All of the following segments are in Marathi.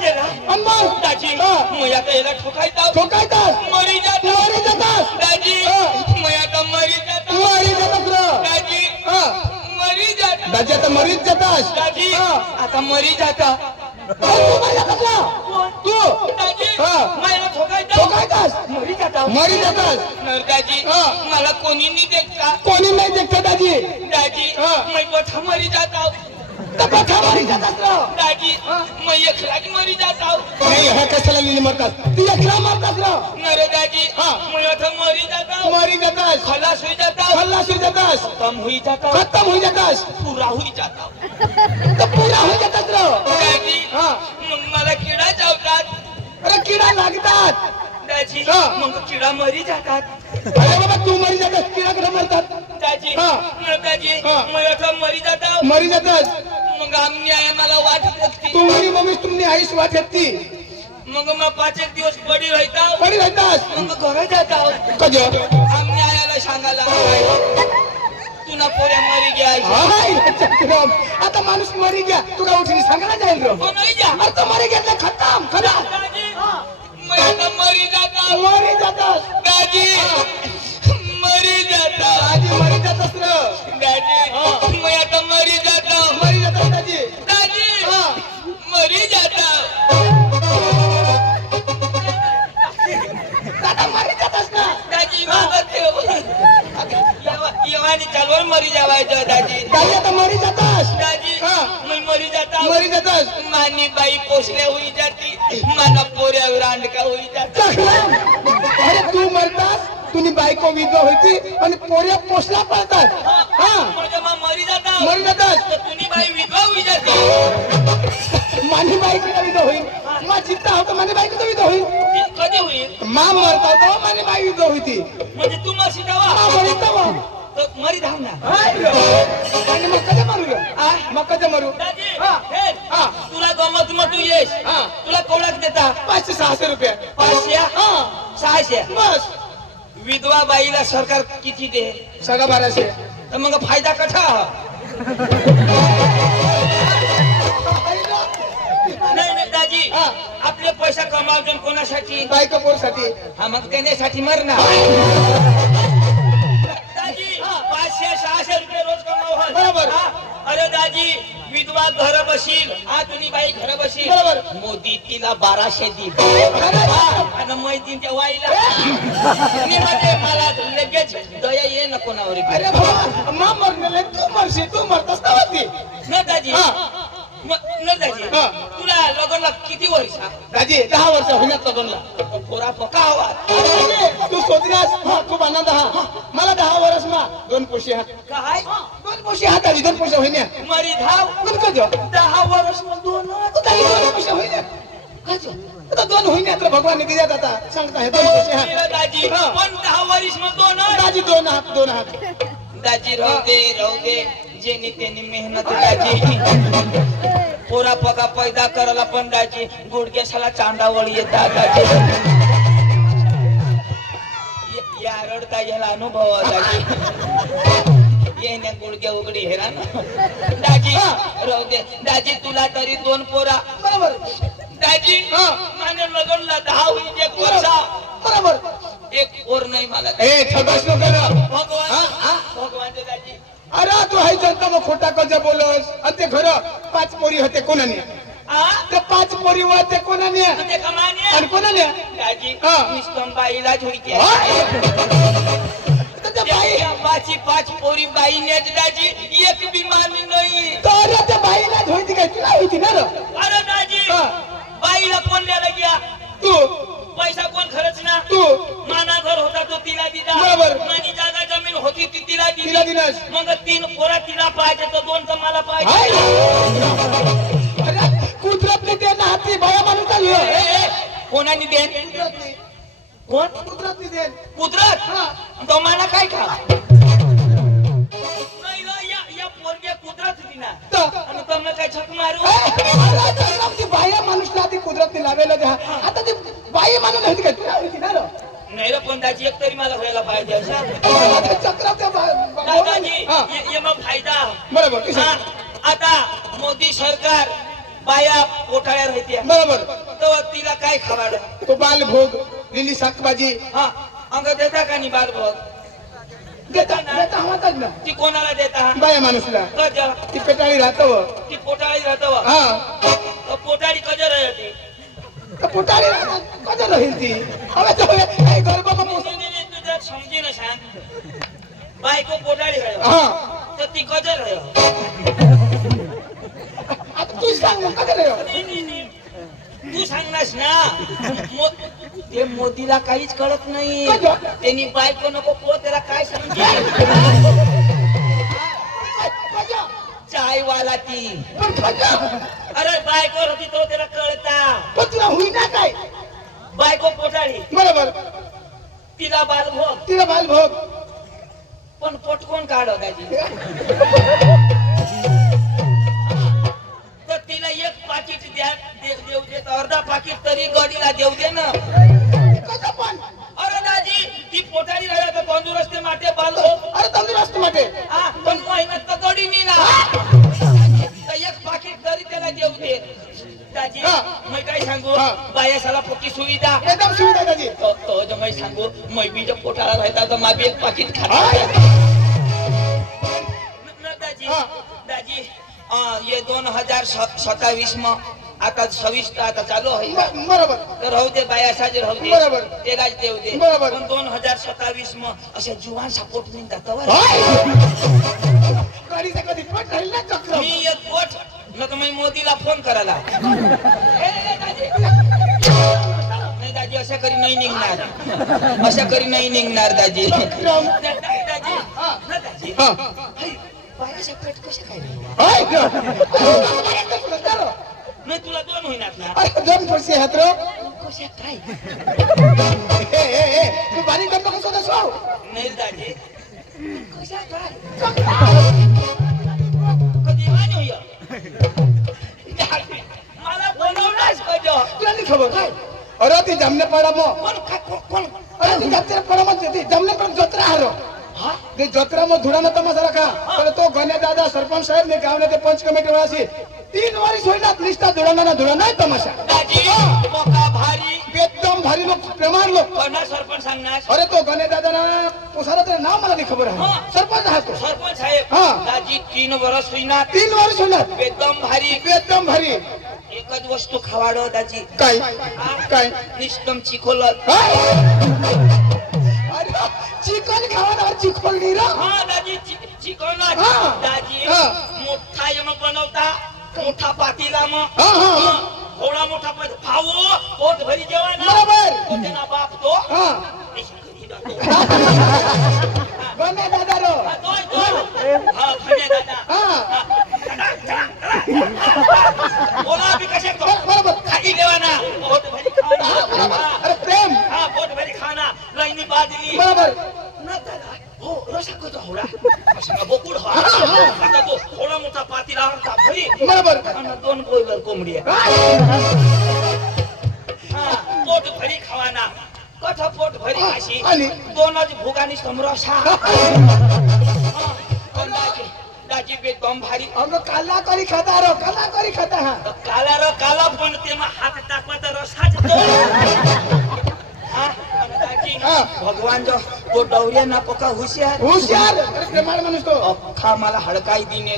गेला आणि मग दाजी हा. मी आता याला ठोकायचा ठोकायचास मरी जातो मरी जातास दाजी हा. मी आता मरी जातो मरी जातास र दाजी हा. मरी जातो दाजी आता मरीच जातास दाजी हा. आता मरी जाता तू मरी जातास ना तू दाजी हा. मला ठोकायचा ठोकायचास मरी जाता मरी जातास दाजी हा. मला कोणी नाही देखता कोणी नाही देखत दाजी दाजी हा. मैं बठा मरी जाता तर बघा मरी जातास र दाजी हा. मैं एकला की मरी जाता नाही ह्या कशाला लिहिली मरतास तू एकला मरतास र नरे दाजी हा. मैं आता मरी जाता मरी जातास खलास हुई जाता खल्लास होई जातास खत्म हुई जाता खत्म होई जातास पूरा हुई जाता तर पुरा होई जातास र दाजी हा. मग मला किडा चावतात अरे किडा लागतात दाजी हा. मग किडा मरी जातात अरे बाबा तू मरी जातास किडा कडे मरतात दाजी हा. दाजी हा. मैं आता मरी जाता मरी जातास मग आम्ही आहे मला वाटत असती तू मरी मम्मी तुमनी आईस वाट येती मग मग 5 दिवस बडी राहता पडी राहतास मग घर जाता कज आम्ही आयाला सांगायला तुला पोऱ्या मरी घ्या हाय चक्रम आता माणूस मरी गया तू काय उठली सांगायला जाईल रो हो नाही जा अरे तो मरी घेतला खतम खतम दाजी मैं आता मरी जाता मरी जातास दाजी मरी जाता दाजी मरी जातास र दाजी मैं आता मरी जाता मरी जातास दाजी दाजी हा. मरी जाता दादा मरी जातास ना दाजी मागत येवानी चालवर मरी जावायचं दाजी दाजी आता मरी जातास दाजी हा. मैं मरी जाता मरी जातास मानी बाई पोसल्या होई जाती माना पोऱ्यावर अंडका होई जाता चक्रम अरे तू मरतास तुझी बायको विधवा होती आणि पोऱ्या पोसला पळतात हा म्हणजे मग मरी जाता मरी जातास तर तुनी बाई विधवा होई जाती माझी बायको विधवा होईल माझी चित्ता होतं माझी बायको विधवा होईल ती कधी होईल मा मरता होता माझी बाई विधवा होती म्हणजे तू मशी मा जावा मरी तवा तर मरी धाव ना आणि मग कधी मारू रे मग कधी मारू दाजी हा. हे, हा. तुला गमत मग तू येस हा. तुला कोणाक देता 500-600 रुपये 500 हा 600 बस विधवा बाईला सरकार किती दे सगळं 1200 तर मग फायदा कसा नाही नाही दाजी हा. आपले पैसा कमावतो कोणासाठी बायको पोरसाठी हा मग त्याच्यासाठी मरणार दाजी 500-600 रुपये रोज कमाव बरोबर. अरे दाजी विधवा घर बशील हा तुम्ही बाई घर बशील बरोबर. मोदी तिला 1200 दी अरे आणि मैदीन त्या वाईला मी म्हणते मला लगेच दया ये ना कोणावर अरे बाबा मा मरणे तू मरशी तू मरतास तवा ती न दाजी हा. न दाजी हा. तुला लग्नला किती वर्ष दाजी 10 वर्ष होण्यात लग्नला पोरा पका हवा तू सोदऱ्यास तू बांधा 10 मला 10 वर्ष मा 2 पोशी हात काय 2 पोशी हात आली 2 पोशी होईने मरी धाव कोण कजो 10 वर्ष मग दोन तू ताई 2 पोशी होईने कजो आता 2 होईने तर भगवान दिल्यात आता सांगता हे 2 पोशी हात दाजी हा. पण 10 वर्ष मग दोन दाजी 2 हात दाजी राहू दे जेनी त्यांनी मेहनत दाजी पोरा पका पैदा करायला पण दाजी गुडघ्यासाला चांडावळी येतात दाजी या रडता याला अनुभव आहे, दाजी येण्या गुडघ्या उघडी हेरा ना दाजी राहू दे दाजी तुला तरी 2 पोरा बरोबर दाजी हा. माझ्या लग्नला 10 होईल 1 वर्षा बरोबर एक पोर नाही मला ए छबस नको कर भगवान भगवानचे दाजी अरे तू हाय जनता मग खोटा कजा बोलस आणि ते घर 5 पोरी होते कोणाने ते 5 पोरी होते कोणाने ते कमाने आणि कोणाने दाजी हा. निष्कम बाईला झोईते तर त्या बाई बाची 5 पोरी बाई नेत दाजी एक बिमानी नाही तर त्या बाईला होती काय तुला होती ना रे अरे दाजी हा. बाईला कोण द्यायला गया तू पैसा कोण खरंच ना तू माना घर होता तो तिला दिला बरोबर. माझी जागा जमीन होती ती तिला तिला दिली दिलास मग 3 पोरा तिला पाहिजे तर 2 तर मला हाय. पाहिजे अरे कुदरत ने देना हाती बाया माणूस आली कोणानी देन कोण कुदरत ने देन कुदरत हा. तो मला काय खा नाही ग, या पोरग्या कुदरत होती ना तर आणि तुम्हाला काय छक मारू अरे चक्रम ती बाया माणूसला ती कुदरत ने लावेला द्या आता ती बाई माणूस होती काय तुला होती ना रे नाही रे पण दाजी एक तरी मला व्हायला पाहिजे अशा चक्रम त्या दादाजी हा. ये मग फायदा बरोबर हा, आता मोदी सरकार बाया पोटाळ्या राहत्या बरोबर. तर तिला काय खावाड तो बालभोग लिली शाकभाजी हा अंग देता का नाही बाल बघ देता देता हवातात ना ती कोणाला देता बाया माणूसला कज ती पेटाळी राहतो. ती पोटाळी राहतो हा पोटाळी कज राहते तर पोटाळी कधी राहील ती हवे तर काही गरबा तुझं समजी ना सांग बायको पोटाळी राह हा तर ती कज राह आता तू सांग मग कधी राहील नाही, नाही, नाही. तू सांगनास ना ते मोदीला काहीच कळत नाही कजो? त्यांनी बायको नको पो त्याला काय समजे चाय वाला ती पण खजा अरे बायको होती तो त्याला कळता पण तुला होईना काय बायको पोटाळी बरोबर तिला बाल भोग तिला बालभोग पण पोट कोण काढ त्याची तर तिला एक पाकिट द्या देऊ दे तर अर्धा पाकिट तरी गडीला देऊ दे ना कसं पण अरे दाजी ती पोटाळी राहिला तर तंदुरुस्त माटे बाल भोग अरे तंदुरुस्त मध्ये हा पण मेहनत तर गडी नी ना तर एक पाकिट तरी त्याला देऊ दे दाजी हा. मी काय सांगू हा. बायासाला पक्की सुविधा एकदम सुविधा त्याची तो जो मैं सांगू मैं भी जब पोटाळा रहता तो मैं भी एक पाकिट खाता हाय. दाजी हा. दाजी ये 2027 में आता 26 आता चालू आहे बरोबर तर राहू दे बायासाज राहू दे बरोबर. त्यालाच देऊ दे बरोबर. पण 2027 में असे जुवान सपोर्ट नाही जातं हाय. गाडीचं कधी पट राहील ना चक्र मी एक पोट न तर मी मोदीला फोन करायला नाही दाजी अशा करी नाही निघणार अशा करी नाही निघणार दाजी दाजी हा. ना दाजी हा. बायाच्या पेट कशा काय रे? हाय. नाही तुला दोन होईनात ना अरे दोन पैसे हात रो कशा काय तू बारीक करतो कसं तसं नाही दाजी कशा काय कधी वाणी होय मला बोलवलाच कजो तुला नाही खबर काय अरे ती जमने पडा मग कोण काय कोण अरे ती जमने पडा मग ती जमने पण जत्रा हारो हा ते जत्रा मग धुडा नव्हता मग जरा का पण तो गण्या दादा सरपंच साहेब ने गावने ते पंच कमिटी वासी 3 वर्ष होईना निष्ठा धुडा नाही तमाशा दाजी मोका भारी एकदम भारी लोक प्रमाण लोक कोणा सरपंच सांगणार अरे तो गणे दादा ना पुसारा तर नाव मला नाही खबर आहे हा. सरपंच हा तो सरपंच साहेब हा. दाजी 3 वर्ष होईना 3 वर्ष होणार एकदम भारी एकदम भारी एकच वस्तू खावाडो दाजी काय काय निष्ठम चिखोलत हाय. अरे चिकन खावाना चिकन नाही रा हा दाजी चिकोलत हा. दाजी हा. मोठा यम बनवता मोठा पातीला मग हा, हा, हा. थोडा मोठा खाऊ पोट भरी जेवण बरोबर. तो त्याला बाप तो हा घरी जातो. गणे दादा रो हा, हा, खणे दादा. हा बोला बी कसे तो बरोबर खाली देवाना पोट भरी खाना अरे प्रेम हा पोट भरी खाना लाईनी बाजली बरोबर ना दादा हो रसा कतो होला असा बोकुड हो आता तो थोडा मोठा पातीला आणता भरी बरोबर आणि 2 बॉयलर कोंबडी हा पोट भरी खावाना कथा पोट भरी खाशी आणि? 2च भुगानी समरसा दाजी एकदम भारी अंग काला करी खाता रो काला करी खाता हा काला र काला पण तेमा हात टाकवा तर रसाच तो हा आणि दाजी हा. भगवान जो तो डवऱ्या ना पका हुशार हुशार अरे प्रेमाळ माणूस तो अख्खा मला हडकाई दिने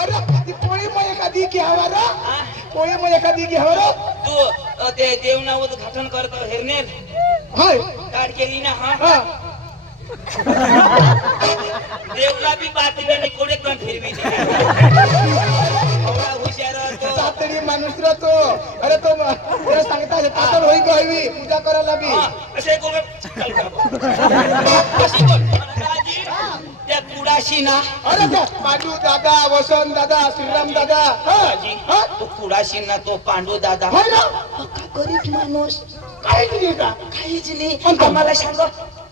अरे ती पोळी मग एखादी की हवा रो पोळी मग एखादी की हवा रो तू ते देवना उद्घाटन करतो हेरनेर हाय काढ केली ना हा हा देवला बी बातमी कोडे पण फिरवी एवढा हुशार तो तातडी माणूस रो तो अरे तो त्याला सांगता तातड होई गवी पूजा करायला बी हा, असे कोण अशी कोण दाजी त्या कुडाशी ना अरे त्या पांडू दादा वसंत दादा श्रीराम दादा हा दाजी हा? तो कुडाशी ना तो पांडू दादा होय ना का गरीब माणूस काय केली का काहीच नाही म्हणतो. आम्हाला सांग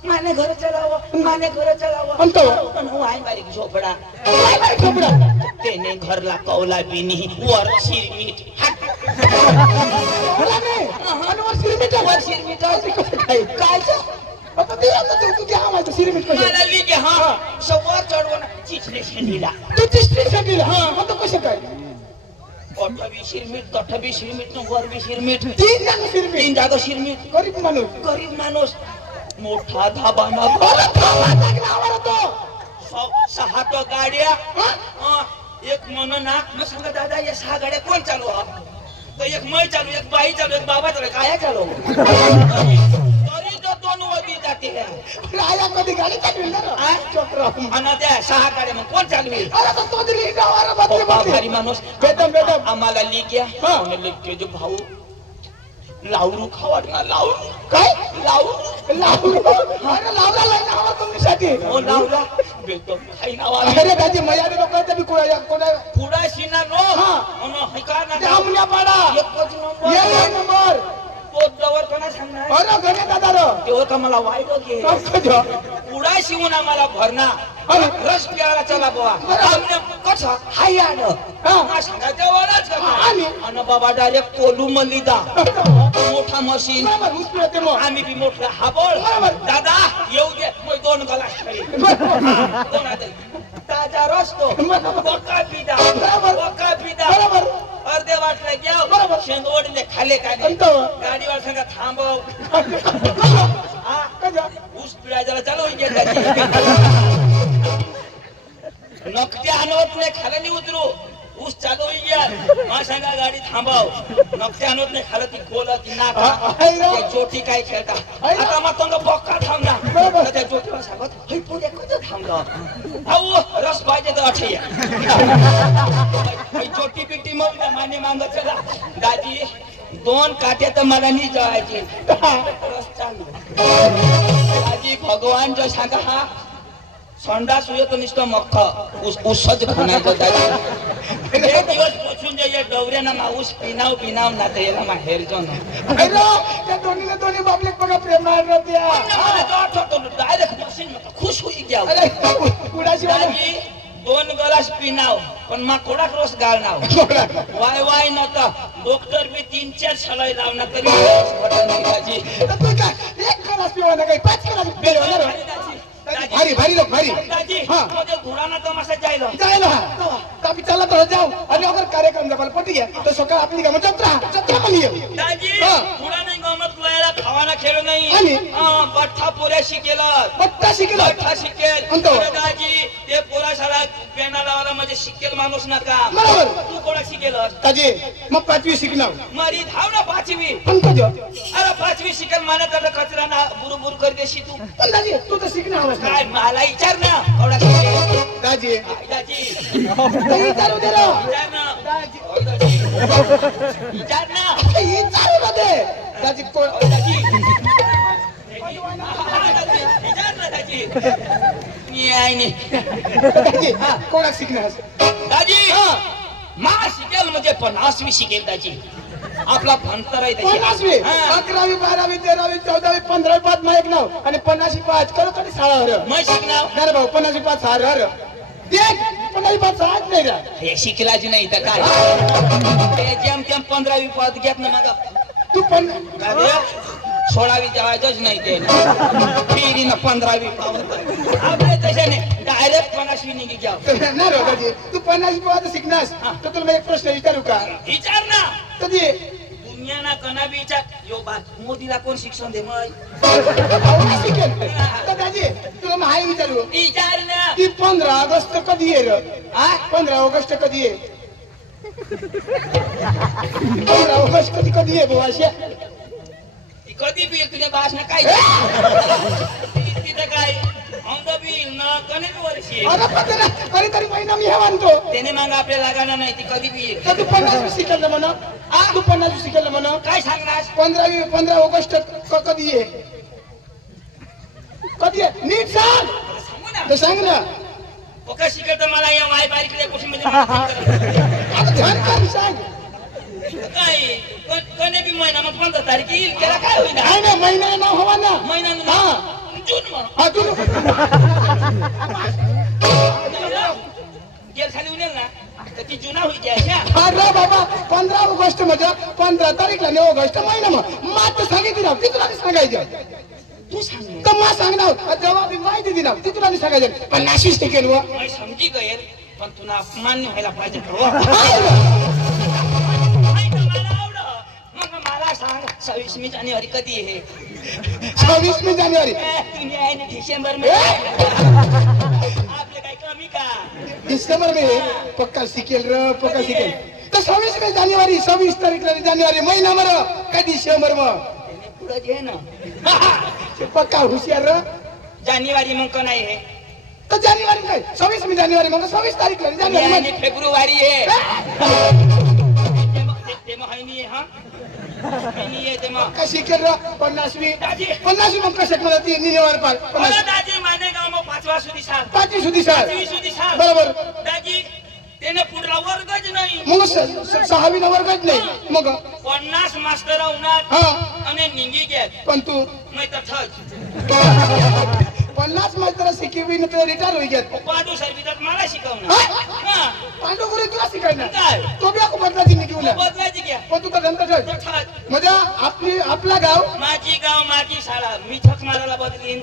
माने घर चलावं माने घर चलावं म्हणतो. पण हो आहे बारीक झोपडा काय काय कपडा त्याने घरला कौला बिनी वर शिरमीट हात मला नाही आणि वर शिरमिटा वर शिरमीट काय कायच आता ते आता तू घ्या माहिती सिरमिट कसं मला ली घे हा सवर चढवून चिचले शेंडीला तू तिसरी साठी हा मग कसं काय ओठबी शिरमीट तठबी शिरमीट न वरबी शिरमीट तीन जण सिरमिट तीन जागा शिरमीट गरीब माणूस गरीब माणूस मोठा धाबाना सहा तो गाड्या एक म्हणून ना मग सांगा दादा या 6 गाड्या कोण चालू हा तर एक मै चालू एक बाई चालू एक बाबा चालू काय चालू तरी तो 2 वरती जाते आया कधी गाडी चालू ना चक्र आणि त्या 6 गाड्या मग कोण चालू आहे अरे तो तो दिली गावाला बदले भारी माणूस बेदम आम्हाला लिग्या लिग्या जो भाऊ लावरू खावाट ना लावरू काय लावरू अरे लावला लय नावा तुमच्यासाठी हो लावला बेतो खाई नावा अरे दाजी मयाने लोकांचा बी कोणा पुढा शिना नो हा. ono हिका ना जामण्या पाडा एकच नंबर ये नंबर पोतवर कोणा सांगणार अरे घरे दादा रो तेव्हा का मला वाईट घे कधी पुढा शिवून आम्हाला भरणा अरे. रस प्यायला चला बुवा बरं. आमने कसं हाय आलं हा. सांगायचं वरच आणि? आणि बाबा डायरेक्ट कोलू मलिदा मोठा मशीन बरोबर उचलू ते मग आम्ही बी मोठा हाबळ बरोबर. दादा येऊ दे मग 2 गलास खाली दोन हात ताजा रस्तो बरोबर. बका पिदा बरोबर. बका पिदा बरोबर अर्धे वाटले घ्या बरोबर. शेंदवडले खाले काय अंतव. गाडीवर सांगा थांबव हा कजा ऊस पिळायला चालू होईल त्याची नकट्या आणवत नाही खाली उतरू ऊस चालू होईल या मा सांगा गाडी थांबव नकट्या आणवत नाही खाली ती गोल ती नाका त्या चोटी काय खेळता आता मग तो बक्का थांबला बरोबर. तर त्या चोटीवर सांगत हे पुढे कधी थांबलं अहो रस पाहिजे तर अठे चोटी पिटी मग माने मांग चला दाजी 2 काटे तर मला नाही जळायचे रस चालू दाजी भगवान जो सांगा हा संडास हुए तो नुसतं मख्ख उसच खाण्याचं दाजी एक दिवस पोचून जाईल डवऱ्यानं माऊस पिनाव ना तर याला माहेर जाऊन अरे त्या दोन्ही बाबलेक बघा प्रेम मारत्या डायरेक्ट मशीन खुश होई घ्या अरे कुडाशी दाजी 2 गलास पिनाव पण मा कोडाक रोज गाळनाव वाय नव्हता डॉक्टर बी 3-4 सलाय लावणार तरी घटन नाही दाजी तू काय एक गलास पिवा ना काही 5 गलास पिवा ना भारी भारी लोक भारी दाजी हा. म्हणजे घोडाना तमाशा जायला जायला आम्ही चला तर जाऊ आणि अगर कार्यक्रम जपाल पटी आहे तर सकाळ आपली कामं जत्रा पण येऊ दाजी हा. घोडा नाही गमत वयाला खावाना खेळ आणि? नाही बठ्ठा पोऱ्या शिकेलं पत्ता शिकला बठ्ठा शिकेल म्हणतो. अरे दाजी ते पोरा शाळा पेना लावायला म्हणजे शिकेल माणूस नका बरोबर. तू कोणा शिकेलस ताजे मग 5वी शिकणार मरी धाव ना 5वी पण कधी अरे 5वी शिकेल मला तर कचरा ना बुरबुर कर देशी तू पण दाजी तू तर शिकणार काय मला विचार ना एवढा शिकेल दाजी दाजी विचारू दे रो विचार ना दाजी ओय दाजी विचार ना विचारू ना दे दाजी कोण ओय दाजी विचार ना दाजी मी आहे नी दाजी कोणा शिकणार दाजी मा शिकेल म्हणजे 50वी शिकेल दाजी आपला भंतर आहे 50वी हा. 11वी 12वी 13वी 14वी 15वी 5 मा एक नाव आणि 50वी 5 करो कधी साळा हर मग शिकणार अरे भाऊ 50वी 5 हार हर देख 50वी 5 हात नाही रा हे शिकलाच नाही तर काय ते जेम तेम 15वी पद घेत ना मग तू पण 16वी जायचंच नाही ते फिरीनं 15वी पावत आपले तसे नाही डायरेक्ट 50वी निघी घ्या नाही रो दाजी तू 50वी 5 शिकनास तर तुला मी एक प्रश्न विचारू का विचार ना कधी दुनियाना कना बी विचार यो बा मोदीला कोण शिक्षण दे मग शिकेल तर दाजी तुला मी हाय विचारू विचार ना ती 15 ऑगस्ट कधी आहे रे हा 15 ऑगस्ट कधी आहे 15 ऑगस्ट कधी आहे बुवा अशा ती कधी बी तुझ्या भाषण काय तिथं काय अंग बी न कनेक वर्षी अरे पत्र अरे तरी महिना मी हे मानतो त्याने मग आपल्याला लागाना नाही ती कधी बी तर तू 50 शिकल म्हणा तू 50 शिकल म्हणा काय सांगणार 15 ऑगस्ट कधी आहे कधी आहे नीट सांग सांगू ना तर सांग ना ओका शिकत तर मला या वाय बारीक गोष्टी म्हणजे आता ध्यान कर सांग काय कने बी महिना मग 15 तारीख येईल त्याला काय होईल काय ना महिना नाव हवा ना महिना हा जून म्हणून हा तू गेल खाली उनेल ना तर ती जुना होई जायच्या अरे बाबा 15 ऑगस्ट म्हणजे 15 तारीखला 9 ऑगस्ट महिना मग मात सांगितली ना ती तुला सांगायचं तू सांग ना. तर मला सांगणार जेव्हा मी माहिती दिला ती तुला नाही सांगायचं पण नाशिक टिकेल व मी समजी गईल पण तुला अपमान नाही व्हायला पाहिजे हो. नाही तर मला आवडं. मग मला सांग 26 जानेवारी कधी आहे 26 जानेवारी तुम्ही आहे ना डिसेंबर ए! आपले काही कमी का डिसेंबर में पक्का शिकेल र पक्का शिकेल तर 26 जानेवारी 26 तारीखला जानेवारी महिना मर काय डिसेंबर मग त्याने पुढं घे ना पक्का हुशियार र जानेवारी मग का नाही आहे तर जानेवारी काय 26 जानेवारी मग 26 तारीखला जानेवारी आणि मग फेब्रुवारी आहे ते मग आहे नाही हा नाही आहे ते मग पक्का शिकेल र 50वी दाजी 50वी मग कशात मला ती निनेवार पार मला दाजी मानेगाव मग 5वा सुधी साल 5वी सुधी साल 5वी सुधी साल बरोबर दाजी त्याने पुढला वर्गच नाही मग 6वी वर्गात नाही मग 50 मास्टर उन्हात हा आणि निंगी गेत पण तू मैं तर थच 50 मास्तर शिकवी न रिटायर होई गेत पाडू सर्विसात मला शिकवणार हा पांडू गुरु तुला शिकायना काय तो बी ako बदलाची नाही घेऊन बदलायची घ्या पण तू तर नंतर ठेव तर थच म्हणजे आपला गाव माझी गाव माझी शाळा मी थक मारायला बदलीन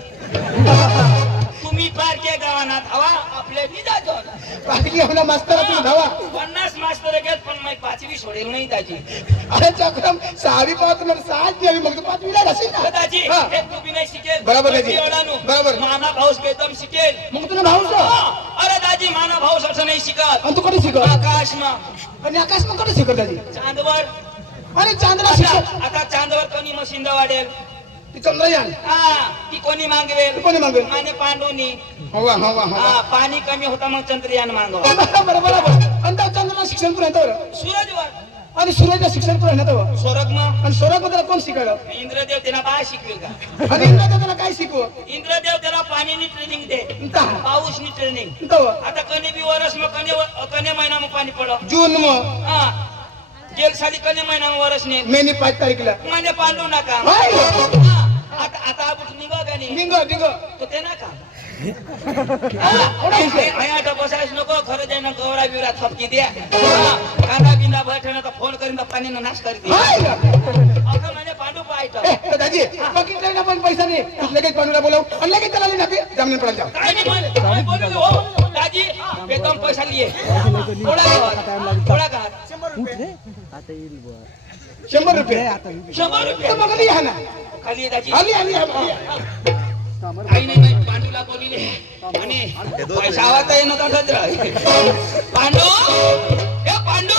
तुम्ही पारख्या गावाना धावा आपल्या निजाचो बाकी घेऊन मास्तर तू धावा 50 मास्तर घेत पण मी 5वी सोडेल नाही दाजी अरे चक्रम 6वी पासून 6 द्यावी मग तू 5वी ला घासील ना दाजी हा. हे तू बी नाही शिकेल बरोबर दाजी. एवढानु. बरोबर. माना भाऊस बेदम शिकेल मग तुला भाऊ हा. अरे दाजी माना भाऊस असं नाही शिकत आणि तू कधी शिकव आकाश ना आणि आकाश मग कधी शिकव दादी चांदवर अरे चांदला शिकव आता चांदवर कोणी मशीन वाढेल ती चंद्रयान हा ती कोणी मागवेल कोणी मागवेल? माने पांडुनी हवा हवा हवा हा पाणी कमी होता मग चंद्रयान मागव बरोबर बरोबर आणि त्या चंद्राला शिक्षण पुढे येतं सूरजवर आणि सूर्याला शिक्षण पुढे येतं स्वर्ग मग आणि स्वराबद्दल कोण शिकायला इंद्रदेव त्याला काय शिकवेल का आणि इंद्राला काय शिकव इंद्रदेव त्याला पाणीनी ट्रेनिंग दे दहा. पाऊसनी ट्रेनिंग तव आता कने बी वरस मग कने महिना मग पाणी पड जून मग हा गेल साली कने महिना मग वरस ने मेनी 5 तारीखला म्हणजे पांडू नका हाय हा. आता आपण निघो का नाही निंग निंग तो ते ना का आता बसायच नको खरं जाईन गवरा बिवरा थपकी द्या कांदा बिंदा बैठे तर फोन करीन तर पाणीनं नाश करी हाय असं म्हणजे पांडू पाहायचं ए दादी बघितलं ना पण पैसा नाही लगेच पांडूला बोलव आणि लगेच त्याला ना जामीन पडायला जाऊ काय नाही म्हणे, काय बोलू हो दाजी बेतम पैसा लिए थोडा का 100 रुपये 100 रुपये मग आली हा ना खाली आहे दाजी आली आली काही नाही बाई, पांडूला बोलिले आणि पैसा आवाज येणं तसंच राह पांडू ए पांडू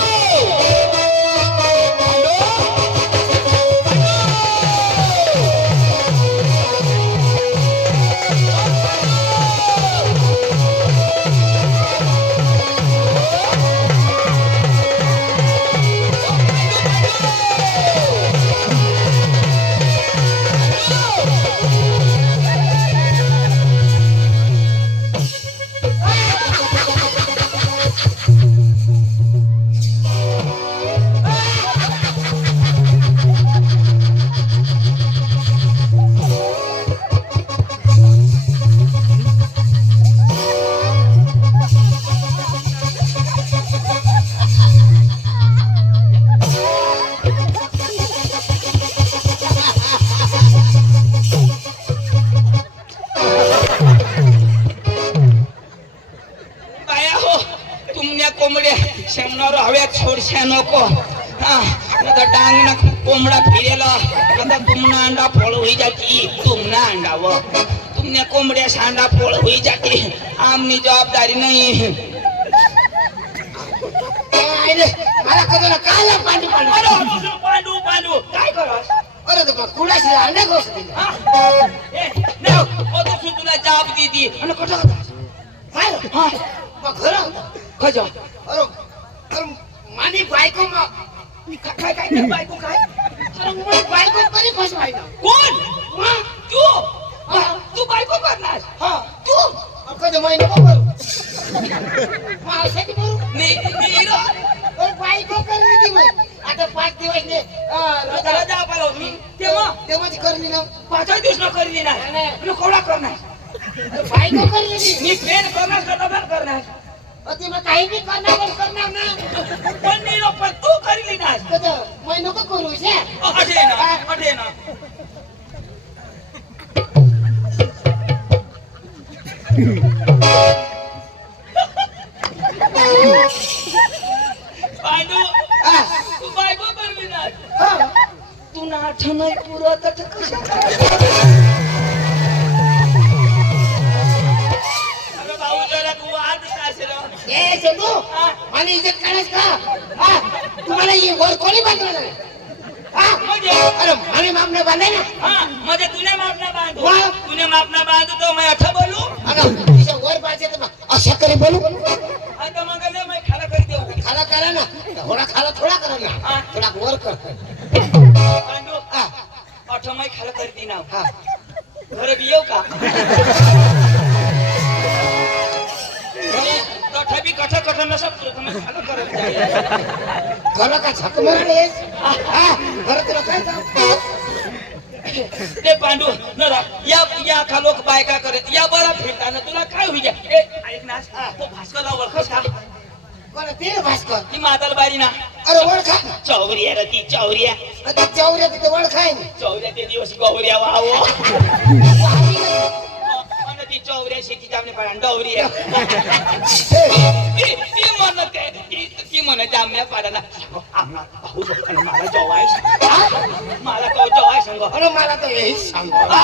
बाया हो तुमने कोंबड्या शेमनावर हव्यात सोडशा नको हा नका डांग ना कोंबडा फिरेला नका तुमना अंडा फोळ होई जाती तुमना अंडा व तुमने कोंबड्या सांडा फोळ होई जाती आमनी जबाबदारी नाही मला कधीला काय पांडू पांडू अरे पांडू पांडू काय करस अरे तो कुणाशी अंडा गोस दिला हा? ए, नाही, ओ तो तुला जाब दीदी आणि कुठं होता काय हा मग घर होता खजो अरे अरे मानी बायको मग काय काय काय बायको काय अरे मग बायको कधी खुश व्हायला कोण मग तू तू बायको करणार हा तू कधी महिना करू मग असं की करू अरे बायको करली ती मग आता 5 दिवस ने रजा पाला होती तेव्हा तेव्हाच करली ना 5 दिवस न करली नाही आणि कोणा करणार अरे बायको करली ती मी प्लेन करणार का डबल करणार अति मग काही बी करणार ना पण मी पण तू करली नाही कधी महिना करू अठे ना पांडू हा, तू बायको करली ना हा. तू नाठ नाही पुरत तर कशा अरे भाऊ जरा तू आज सासर ए चंदू मला इज्जत काढायच का हा तुम्हाला ही वर कोणी बांधलं नाही हा म्हणजे अरे म्हणे मामने बांधाय ना हाँ मुझे तूने मापना बांधो वाह। तूने मापना बांधो तो मैं अच्छा बोलूं अगं तिच्या वर पाहिजे तर अशा करे बोलू आता मग ले मैं खाना कर देऊ खाला करा ना थोडा खाला थोडा करा ना हा. थोडा वर कर पांडू हा अठो मैं खाना करती ना हा घरे भी येऊ का तथापि कठ कठ नसा पुरत मैं खाना करत जाईल घरा का झक मारलेस हा घरा तुला काय जाऊ ते पांडू नरा या का लोक बायका करत या बरा फिरताना तुला काय होईल ए ऐक ना तो भास्करला ओळखस का कोण ते भास्कर ती माताल बारी ना अरे ओळखा चौरिया रे ती चौरिया आता चौऱ्या तिथे ओळखाय ना चौऱ्या ते दिवस गौऱ्या वाहो आणि ती चौऱ्या शेतीच्या आपल्या पाडा डवरिया ती म्हणत ती म्हणत आम्या पाडाना भाऊ लोकांना मला जवाय मला तो जवाय सांग अरे मला तर हेच सांग तुला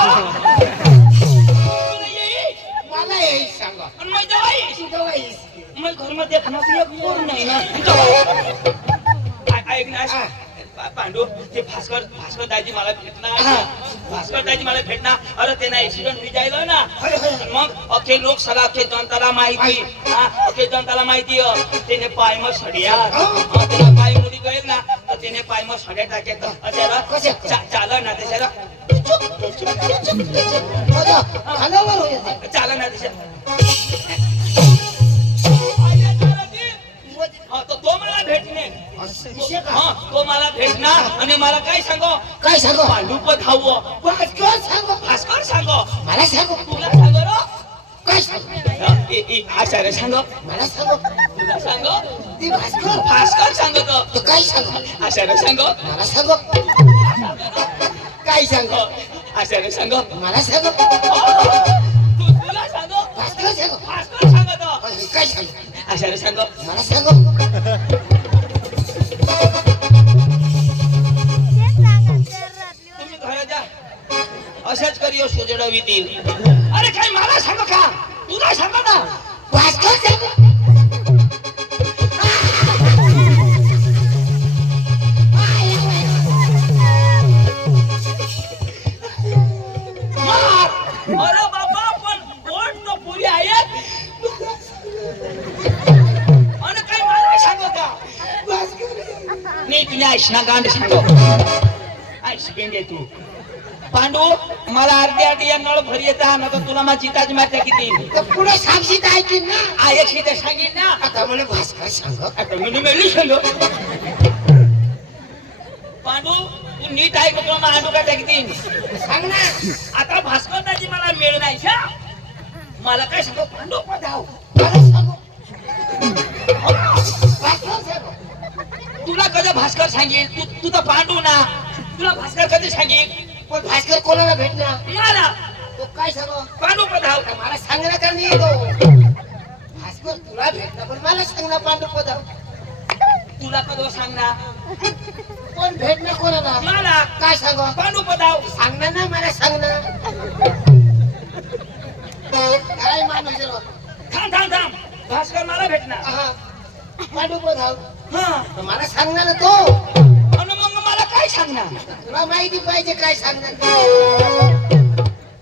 येई मला हेच सांग आणि मग जवाय तू जवळ येईस. मग घर मध्ये खाना तुझ्या पोर नाही ना ऐक ना पांडू ते भास्कर दाजी मला भेटणार भास्कर दाजी मला भेटणार अरे त्यांना ऍक्सिडेंट होई जायला ना मग अखे लोक सगळा अखे जनताला माहिती अखे जनताला माहिती त्याने पाय मग सड्या त्याला पाय मुली गळेल ना तर त्याने पाय मग सड्या टाकेल त्याला चाल ना त्याच्याला बघा, खाल्यावर होईल. चाल ना त्याच्या तो मला भेटणे असं विषय का? हा तो मला भेटणार आणि मला काय सांगो काय सांगू पांडू पण हवं भास्कर सांगू भास्कर सांगो मला सांगू तुला सांगो रो काय सांगू आचार्य सांगो मला सांगू तुला सांगो ती भास्कर भास्कर सांगतो तू काय सांगू आचार्य सांगो मला सांगू काय सांगू आचार्य सांगो मला सांगू तुला सांगो भास्कर सांगू भास्कर सांगतो काय सांगू आचार्य सांगो मला सांगू तुम्ही घरात जा अशाच करियो सुजडवितील अरे काय मला सांगो का तुला सांगो ना भास्कर सांगू अरे बाबा पण कोण तो पुरी आहेत आणि काय मला सांगो का नाही तुझ्या आईशना गांड सांगो आईश गेंडे तू पांडू मला अर्धी या नळ भर येता ना तर तुला माझी ताज मारता किती तर पुढे साक्षी ऐकली ना आयशी ते सांगेन ना आता मला भास्कर सांग आता मी मेली सांगो पांडू तू नीट ऐक तुला मांडू का टाकतील सांग ना आता भास्करदाजी मला मिळ नाही मला काय सांगू पांडू पधाव मला सांगू भास्कर सांगू तुला कधी भास्कर सांगेल तू तर पांडू ना तुला भास्कर कधी सांगेल पण भास्कर कोणाला भेटणार मला तो काय सांगू पांडू पधाव आता मला सांगणार का नाही येतो भास्कर तुला भेटणार पण मला सांगणार पांडू पदाव तुला कधी सांगणार कोण भेटणार कोणाला मला काय सांगू पांडू पधाव सांगणार ना मला सांगणार काय माणूस आहे रो? थांब थांब थांब भास्कर मला भेटणार आहा. पांडू पदाव हा तर मला सांगणार ना तो आणि मग मला काय सांगणार तुला माहिती पाहिजे काय सांगणार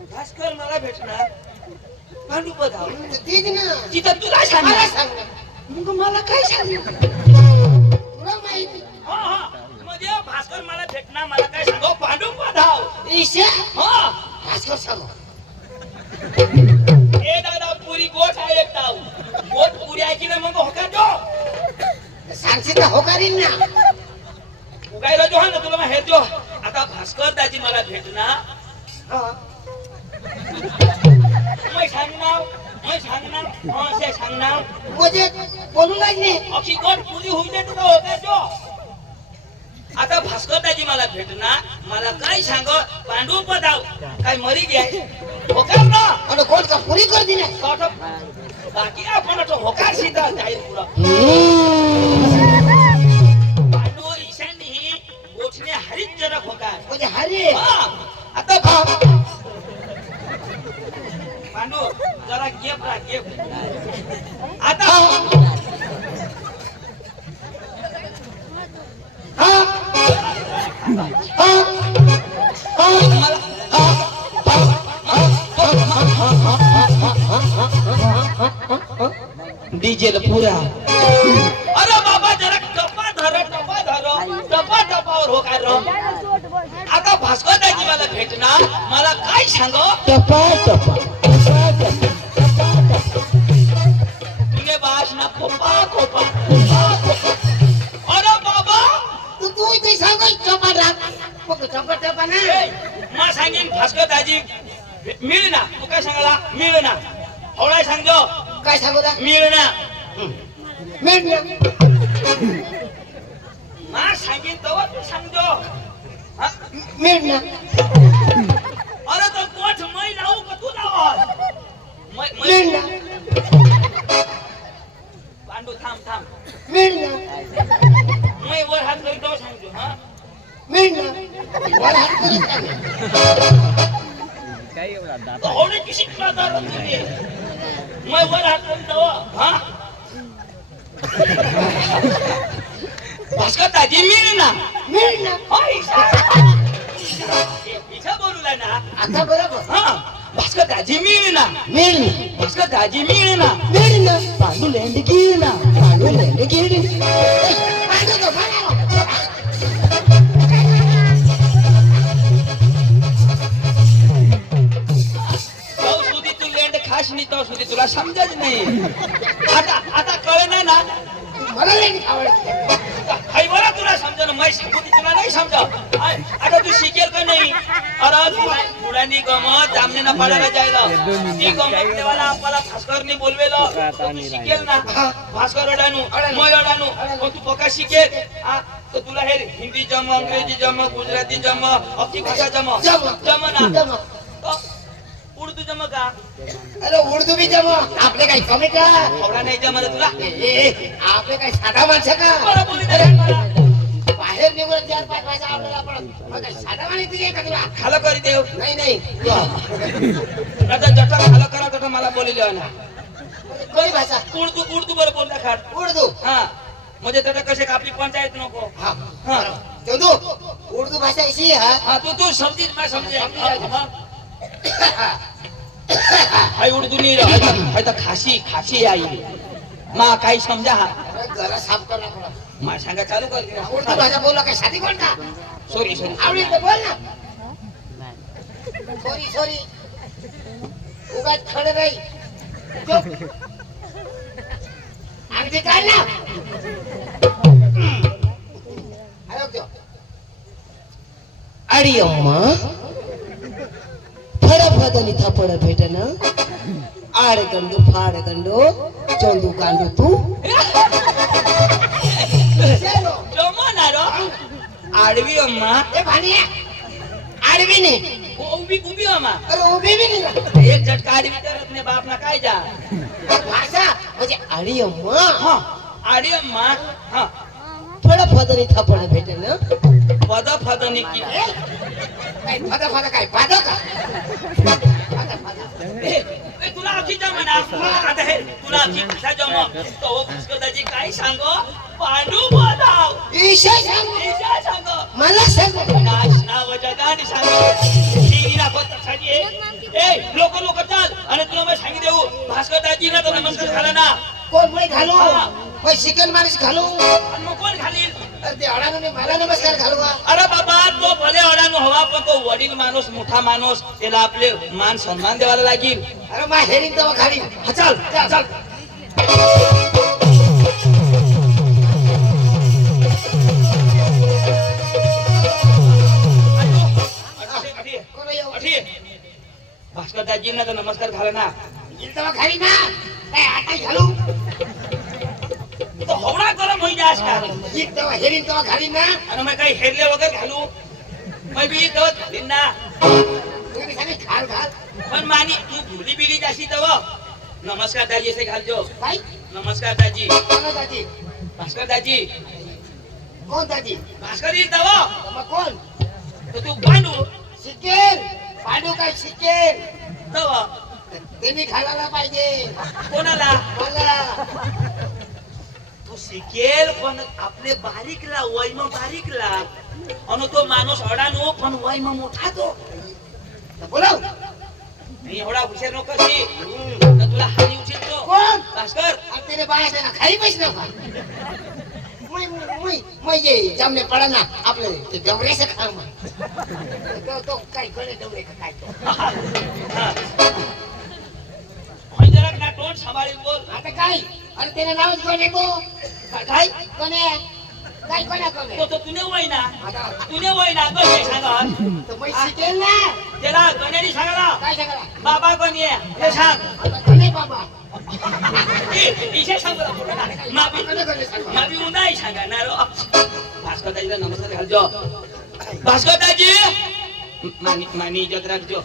भास्कर मला भेटणार पांडू पधाव तीच ना तिथं तुला मला सांगणार सांगणार मग मला काय सांगणार तुला माहिती हा हा म्हणजे भास्कर मला भेटणार मला काय सांगो पांडू पधाव ईशा हा भास्कर सांगू ए दादा पुरी गोठ आहे एक ताव गोठ पुरी आहे की नाही मग होकार जो सांगशील ना होकारीन ना उगायला जो हा ना तुला हे जो आता भास्कर दाजी मला भेटणार हा. मैं सांगणार हा से सांगणार म्हणजे बोलू लागले अशी गोठ पुरी होईल तुला होकार जो आता भास्कर दाजी मला भेटणार मला काय सांग पांडू पदाव काय मरी घ्याय होकार ना आणि कोण का पुरी कर दिने बाकी आपण तो होकार सीधा जाईल पुरा पांडू ईशानी ही गोठणे हरित जरा होकार म्हणजे हरी आता पांडू जरा गेप रा गेप आता डीजेल पुरा अरे बाबा जरा टपा धर टपा टपावर हो काय आता भास्कर दाजी मला भेटणार मला काय सांग टपा टपा तुने बास ना खोपा खोपा अरे बाबा तू इथे सांग टपा टपा टपा ना मा सांगेन भास्कर दाजी मिळ ना तू काय सांगाला मिळ ना हवळा सांगतो काय सांगू दा मिळ ना मिळ मा सांगेन तेव्हा तू सांगतो मिळ ना अरे तो कोठ मै लावू का तू लाव मिळ ना पांडू थांब मिळ ना मै वर हात करी तो सांगतो हा मिळ ना वर हात करू होणे किसी प्रकार होती मैं वर हात करी तो हा भास्कर दाजी मिळ ना इच्छा बोलूला ना आता बरोबर हा भास्कर दाजी मिळ ना भास्कर दाजी मिळ ना पांडू लेंड गिर ना पांडू लेंड गिर पांडू तो तो सुधी तू लेंड खास नाही तो सुधी तुला समजत नाही आता कळ नाही ना मला लेंड आवडते हाय बरा तुला समजा ना मैं सांगू तुला नाही समजा आता तू शिकेल का नाही अरे मुलांनी गमत सामने ना पडायला जायला ती गमत देवाला आपल्याला भास्करनी बोलवेलो तू शिकेल ना भास्कर अडानू मैं अडानू पण तू पक्का शिकेल तो तुला हे हिंदी जम अंग्रेजी जम गुजराती जम अख्खी भाषा जम ना उर्दू जम का अरे उर्दू भी जमा आपले काही कमी का थोडा नाही जमलं तुला आपले काही साधा माणसं का बरं बोली दे मला. बाहेर निघून 4-5 वाजता आपल्याला पण काही साधा माणूस तुझे का तुला खालं करी देव नाही आता जटा खालं करा तर मला बोलले ना कोणी भाषा उर्दू बरं बोलता खाट उर्दू हा म्हणजे त्याला कसे आपली पंचायत नको हाँ हा चंदू उर्दू भाषा ऐसी है हा तू समझी मैं समझे हाय उर्दू नहीं रहा हाय तो खासी आई माँ काही समझा हा जरा साफ करना पड़ा माँ सांगा चालू कर दिया उर्दू भाषा बोलला काय शादी कोणता सॉरी आवडी तर बोल ना सॉरी उगाच खडे नाही चुप अगदी काय ना अरे अम्मा फडाफडनी थापड भेटन आडगंडू फाडगंडू चोंदू कांडू तू जमणार आडवी अम्मा ए भानिया आडवी नाही उभी अम्मा अरे उभी बी नाही एक झटका आडवी करत नाही बाप ना काय जा भाषा म्हणजे आडी अम्मा हा आडी अम्मा हा फडाफडनी थापड भेटन पद फदनी की काय फदा काय पादा का ए तुला अखी जमा ना आता हे तुला अखी भाषा जमा तो भास्करदाजी काय सांगो पांडू बोलाव ईशा सांग मला सांग नाच नाव जगाने सांगो ही ना कोणता साजी ए लोक चाल आणि तुला मी सांगी देऊ भास्करदाजी ना तो नमस्कार झाला ना कोण मुळे घालू कोण शिकन माणूस घालू आणि मग कोण घालील ते अडाणूने मला नमस्कार घालू अरे बाबा तो भले अडाणू हवा पण तो वडील माणूस मोठा माणूस त्याला आपले मान सन्मान द्यायला लागेल अरे मा हेरीन तेव्हा खाली हा चल भास्करदाजींना तर नमस्कार घाला ना तेव्हा खाली ना काय आता घालू तो होणार गरम होई जास का तेव्हा हेरीन तेव्हा खाली ना आणि मग काही हेरले वगैरे घालू मग बी तो घालीन ना. तुम्ही सांगे घाल घाल. पण मानी तू भुली बिली जाशी तव. नमस्कार दाजी असे घालजो. काय नमस्कार दाजी. कोण दाजी? भास्कर दाजी. कोण दाजी? भास्कर येईल तव. मग कोण? तर तू पांडू शिकेल पाडू काय शिकेल तव. ते मी घालायला पाहिजे कोणाला मला. तू शिकेल पण आपले बारीकला वैम बारीकला आणि तो माणूस अडानो पण वैम मोठा तो. बोलाव मी एवढा हुशार नको शी. तर तुला हानी उचलतो. कोण? भास्कर आणि त्याने बाहेर ना खाली पैसे नका मैं ये जमने पड़ा ना आपले ते डवरे से खा मग तो काय कोणे डवरे का काय तो. जरा ना तोंड सांभाळून बोल. आता काय अरे त्याने नावच कोणे को काय कोणे काय कोणा कोणे तो तुने वय ना आता तुने वय ना कसे सांगा. तो मैं शिकेल ना त्याला गण्याने सांगाला काय सांगा बाबा कोणी आहे हे सांग. आता कोणे बाबा इशे सांग माफी कोणे कोणे सांगा माफी उन्हाही सांगा ना रो. भास्कर दाजीला नमस्कार घालजो. भास्कर दाजी मानी मानी इज्जत राखजो.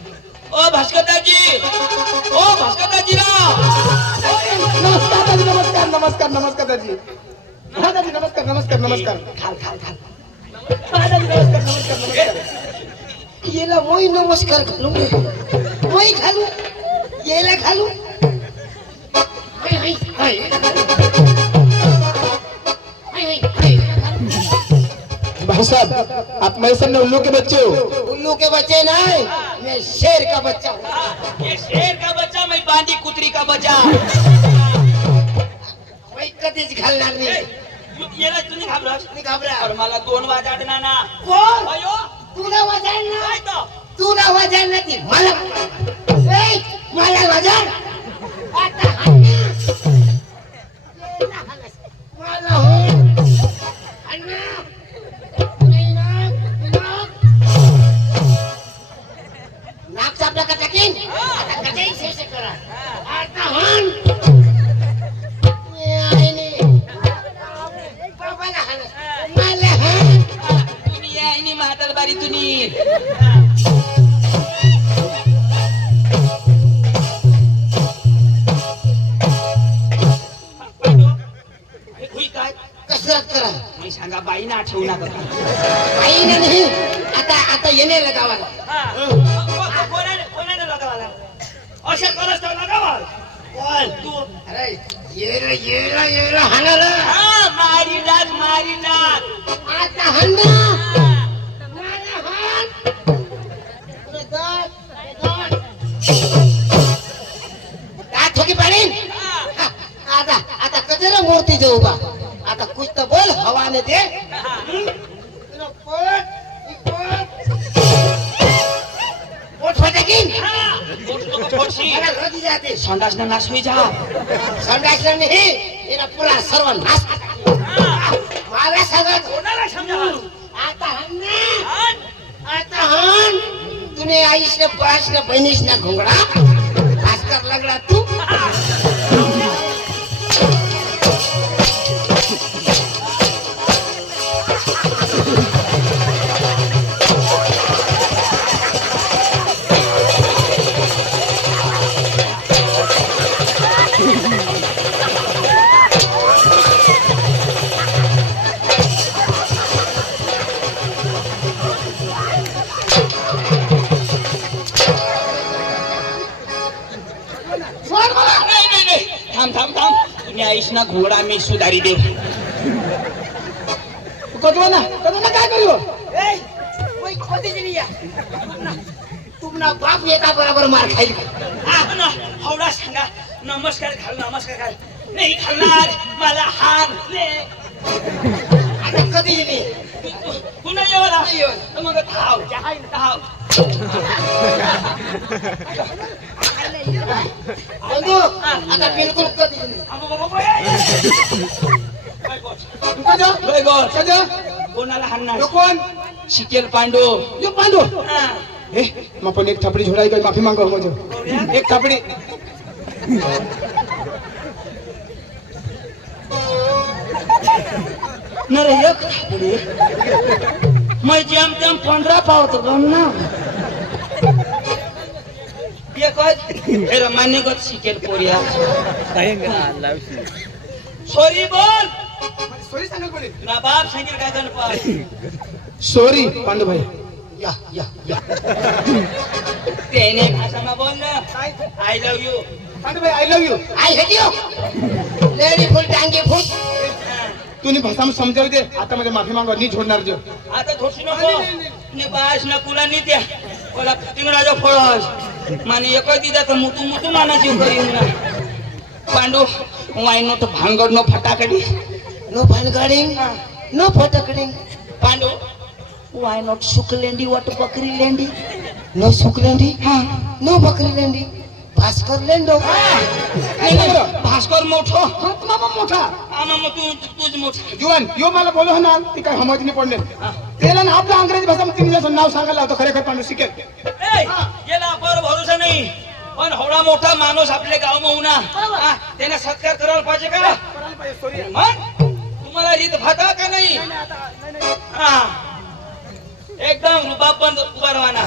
ओ भास्कर दाजी ओ भास्कर दाजीला. नमस्कार दाजी नमस्कार नमस्कार नमस्कार दाजी. हा दाजी नमस्कार नमस्कार नमस्कार. खाल खाल खाल. हा दाजी नमस्कार नमस्कार नमस्कार. येला moi नमस्कार घालू moi घालू येला घालू हाय हाय हाय हाय भाई साहब आप मेरे सामने उल्लू के बच्चे हो. उल्लू के बच्चे नहीं मैं शेर का बच्चा हूँ. ये शेर का बच्चा मैं बांधी कुतरी का बच्चा. मैं कधीच घालणार नाही. याला तुम्ही घाबरस मी घाबरा और मला 2 वाजाडना ना. कोण अयो तुला वाजणार काय तो तुला वाजणार नाही मला ए, मला वाजणार आता हाणा. मला हो हाणा. नाही ना, ना. नाक चापला का टाकीन आता कशाही शेष करा आता हाण. आहे नाही. बाबाला हाण. मला हाण. तुम्ही या आणि म्हातार बारी तुम्ही. काय कसरत करा मी सांगा बाई ना ठेवू नका. काही नाही आता आता येणे गावाला कोणाने लगावाला अशा करस तर लगावाल. कोण तू अरे येला येला येला हाणार हा मारी टाक मारी टाक. आता हाणना मला हाण. अरे दात दात दात ठोकी पाडीन. आता आता कजरा मूर्ती जो उभा आता कुछ तो बोल हवाने दे. तुला पट पोट फटाकीन मला रदी जाते संडास ना नाश होई जा. संडास नाही एना पुरा सर्व नाश मला सगळं कोणाला समजा. आता हाण ना आता हाण. तुने आईश ने पास ने बहिणीश ना घोंगडा भास्कर लगडा तू. सोड मला. नाही नाही नाही थांब थांब थांब. तुम्ही आईश ना घोडा मी सुधारी देव. कदवाना काय करू. ए कोई खोदी जी लिया तुमना बाप येता बरोबर मार खाईल. हवडा सांगा नमस्कार घाल नमस्कार घाल. नाही घालणार मला हार ले. आता कधी दिली पुन्हा येवाला नाही येत. तर मग धाव जहाय धाव. बंधू आता बिलकुल कधी दिली. लय गोड. कजा कोणाला हाणणार. तो कोण. शिकेल पांडू. यो पांडू हा. ए मैं अपन एक थपड़ी झोड़ाई गई माफी मांगो मुझे. एक थपड़ी न रे एक थापडी. मैं जेम तेम 15 पावतो गम ना ये काय मान्य गत शिकेल पोरिया सॉरी बोल सॉरी सांगाल पडेल ना बाप सांगेल काय गणपत सॉरी पांडू भाई या या या त्याने भाषाમાં बोल ना आय लव्ह यू पांडू भाई I love you I hate you lady फुल टांगे फुल तुम्ही भाषा समजावू दे आता मध्ये माफी मागवा नी झोडणार जो आता थोडशी नको ने बास ना कुला नी त्या कोला टिंगराजा फळस माने एक दिदा तर मुतू मुतू मानाची करी ना पांडू वाय नोट भांगड नो फटाकडी नो भानगडिंग नो फटकडिंग पांडू वाय नॉट सुकलेंडी वाट बकरी लेंडी नो सुकलेंडी नो बकरी लेंडी भास्कर लेंडो भास्कर मोठो मामा मोठा आमा मग तुझ मोठा जुवान यो मला बोलू ना ती काय समज नाही पडले त्याला ना आपल्या अंग्रेजी भाषा तिने नाव सांगायला होतं खरेखर पांडू शिकेल गेला पर भरोसा नाही पण होळा मोठा माणूस आपले गाव महुना त्याने सत्कार करायला पाहिजे का मग तुम्हाला रीत भाता का नाही हा एकदम रुबाब बंद उभारवाना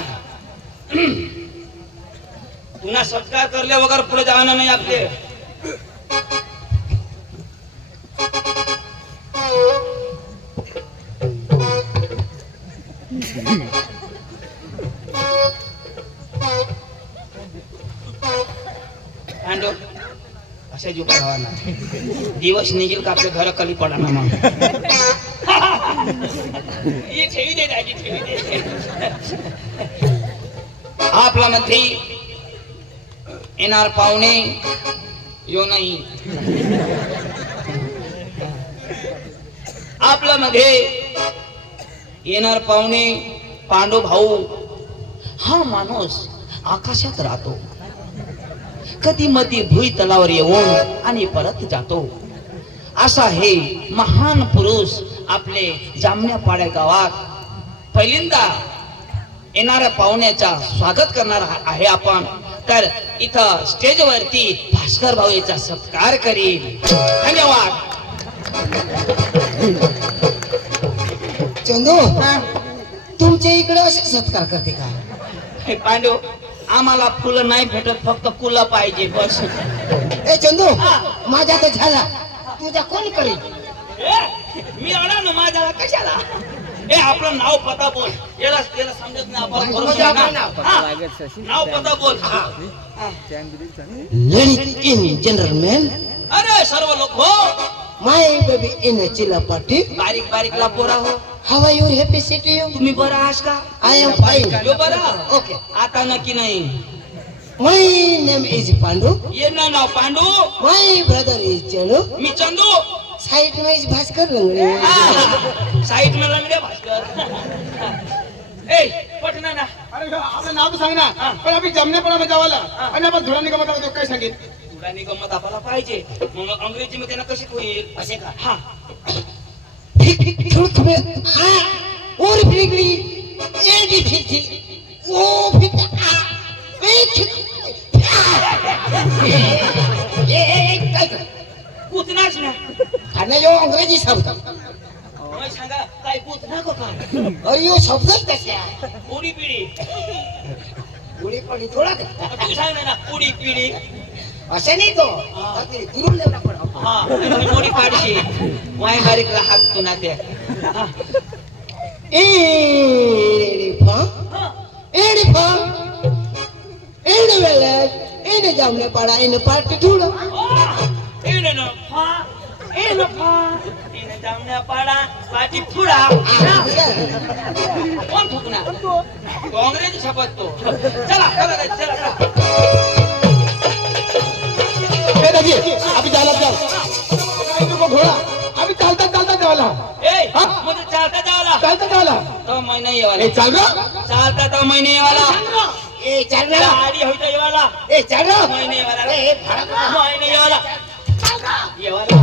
पुन्हा सत्कार करले वगैर पुढे जाणार नाही आपले पांडू असे जो करावाना दिवस निघेल का आपल्या घर खाली पडा ना मग ये ठेवी दे दाजी ठेवी दे आपला मध्ये येणार पाहुणे यो नाही आपल्या मध्ये येणार पाहुणे पांडू भाऊ हा माणूस आकाशात राहतो कधी मधी भुई तलावर येऊन आणि परत जातो असा हे महान पुरुष आपले जामण्यापाड्या गावात पहिल्यांदा येणाऱ्या पाहुण्याचा स्वागत करणार आहे आपण तर इथं स्टेजवरती भास्कर भाऊ याचा सत्कार करील धन्यवाद चंदू तुमच्या इकडे असे सत्कार करते का हे पांडू आम्हाला फुलं नाही भेटत फक्त कुला पाहिजे बस ए चंदू माझा तर झाला तुझा कोण करेल मी आला ना माझ्याला कशाला ए आपलं नाव पता बोल याला त्याला समजत नाही आपण करू शकणार ना. नाव पता बोल लेडीज इन जनरलमॅन अरे सर्व लोक हो माय बेबी इन चिलापाटी बारीक बारीकला पोरा हो how are your happy city you तुम्ही बरं आहात का आय एम फाईन यो बरं ओके आता नक्की नाही माय नेम इज पांडू ये ना नाव Pandu my brother is Chandu मी चंदू साइड में इज भास्कर लंगड़े साइड में लंगडे भास्कर ए पटना ना अरे आपलं नाव तर सांग ना पण आम्ही जमण्यापणा जावाला आणि आपण धुळा निगमत आहोत काय सांगेल तुला गंमत आपल्याला पाहिजे मग अंग्रेजी मध्ये ना कशी होईल असे का हा थोड़ा थोड़ा हाँ और बिगली ये डिफिकल्ट वो भी पुतनाच ना खाना जो अंग्रेजी शब्द मग सांगा काय पुतना को काय और यो शब्द कैसे पुडी पिढी बुढ़ी पड़ी थोड़ा तू सांग ना पुडी पिढी ऐसे नहीं तो अति दूर लेना पड़ा हा मोडी पाडशी वाय बारीकला हात तुना ते इन जामने पड़ा इन पार्टी ढूंढो इन न फा इन फा इन जामने पडा पाठी फुडा कोण फुकना तो अंग्रेजी शब्द तो चला चला चला दादी अभी जाला जाओ घोडा अभी चालता चालता जावाला ए मुझे चालता जावला तो मैं नहीं ये वाला चाल चालता तो मैं नहीं ये वाला ए चल रहा गाड़ी होता ये वाला ए चल रहा मैं नहीं ये वाला ए भाग मैं नहीं ये वाला ये वाला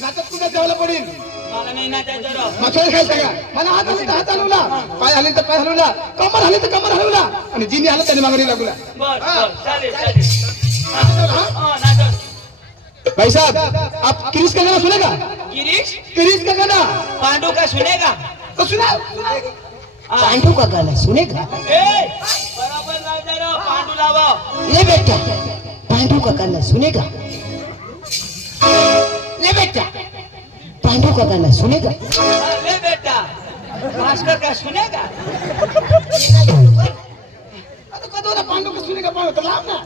नाटक तुला जावला पडेल मला नाही नाचायचं रो मसाला काय सांगा मला हात आले तर हात हलवला पाय हले तर पाय हलवला कमर हले तर कमर हलवला आणि जिनी आलं त्याने मागणी लागला बस बस चालेल चालेल हा नाच भाई साहब आप क्रिश का गाना सुनेगा? गिरीश क्रिश का गाना पांडु का सुनेगा? तो सुना। पांडु का गाना सुनेगा? ए बराबर लाव जरा पांडु लावा. ले बेटा, पांडु का गाना सुनेगा? ले बेटा, पांडु का गाना सुनेगा? ले बेटा भास्कर का सुनेगा? तो कदो ना पांडु का सुनेगा पांडु तो लाव ना।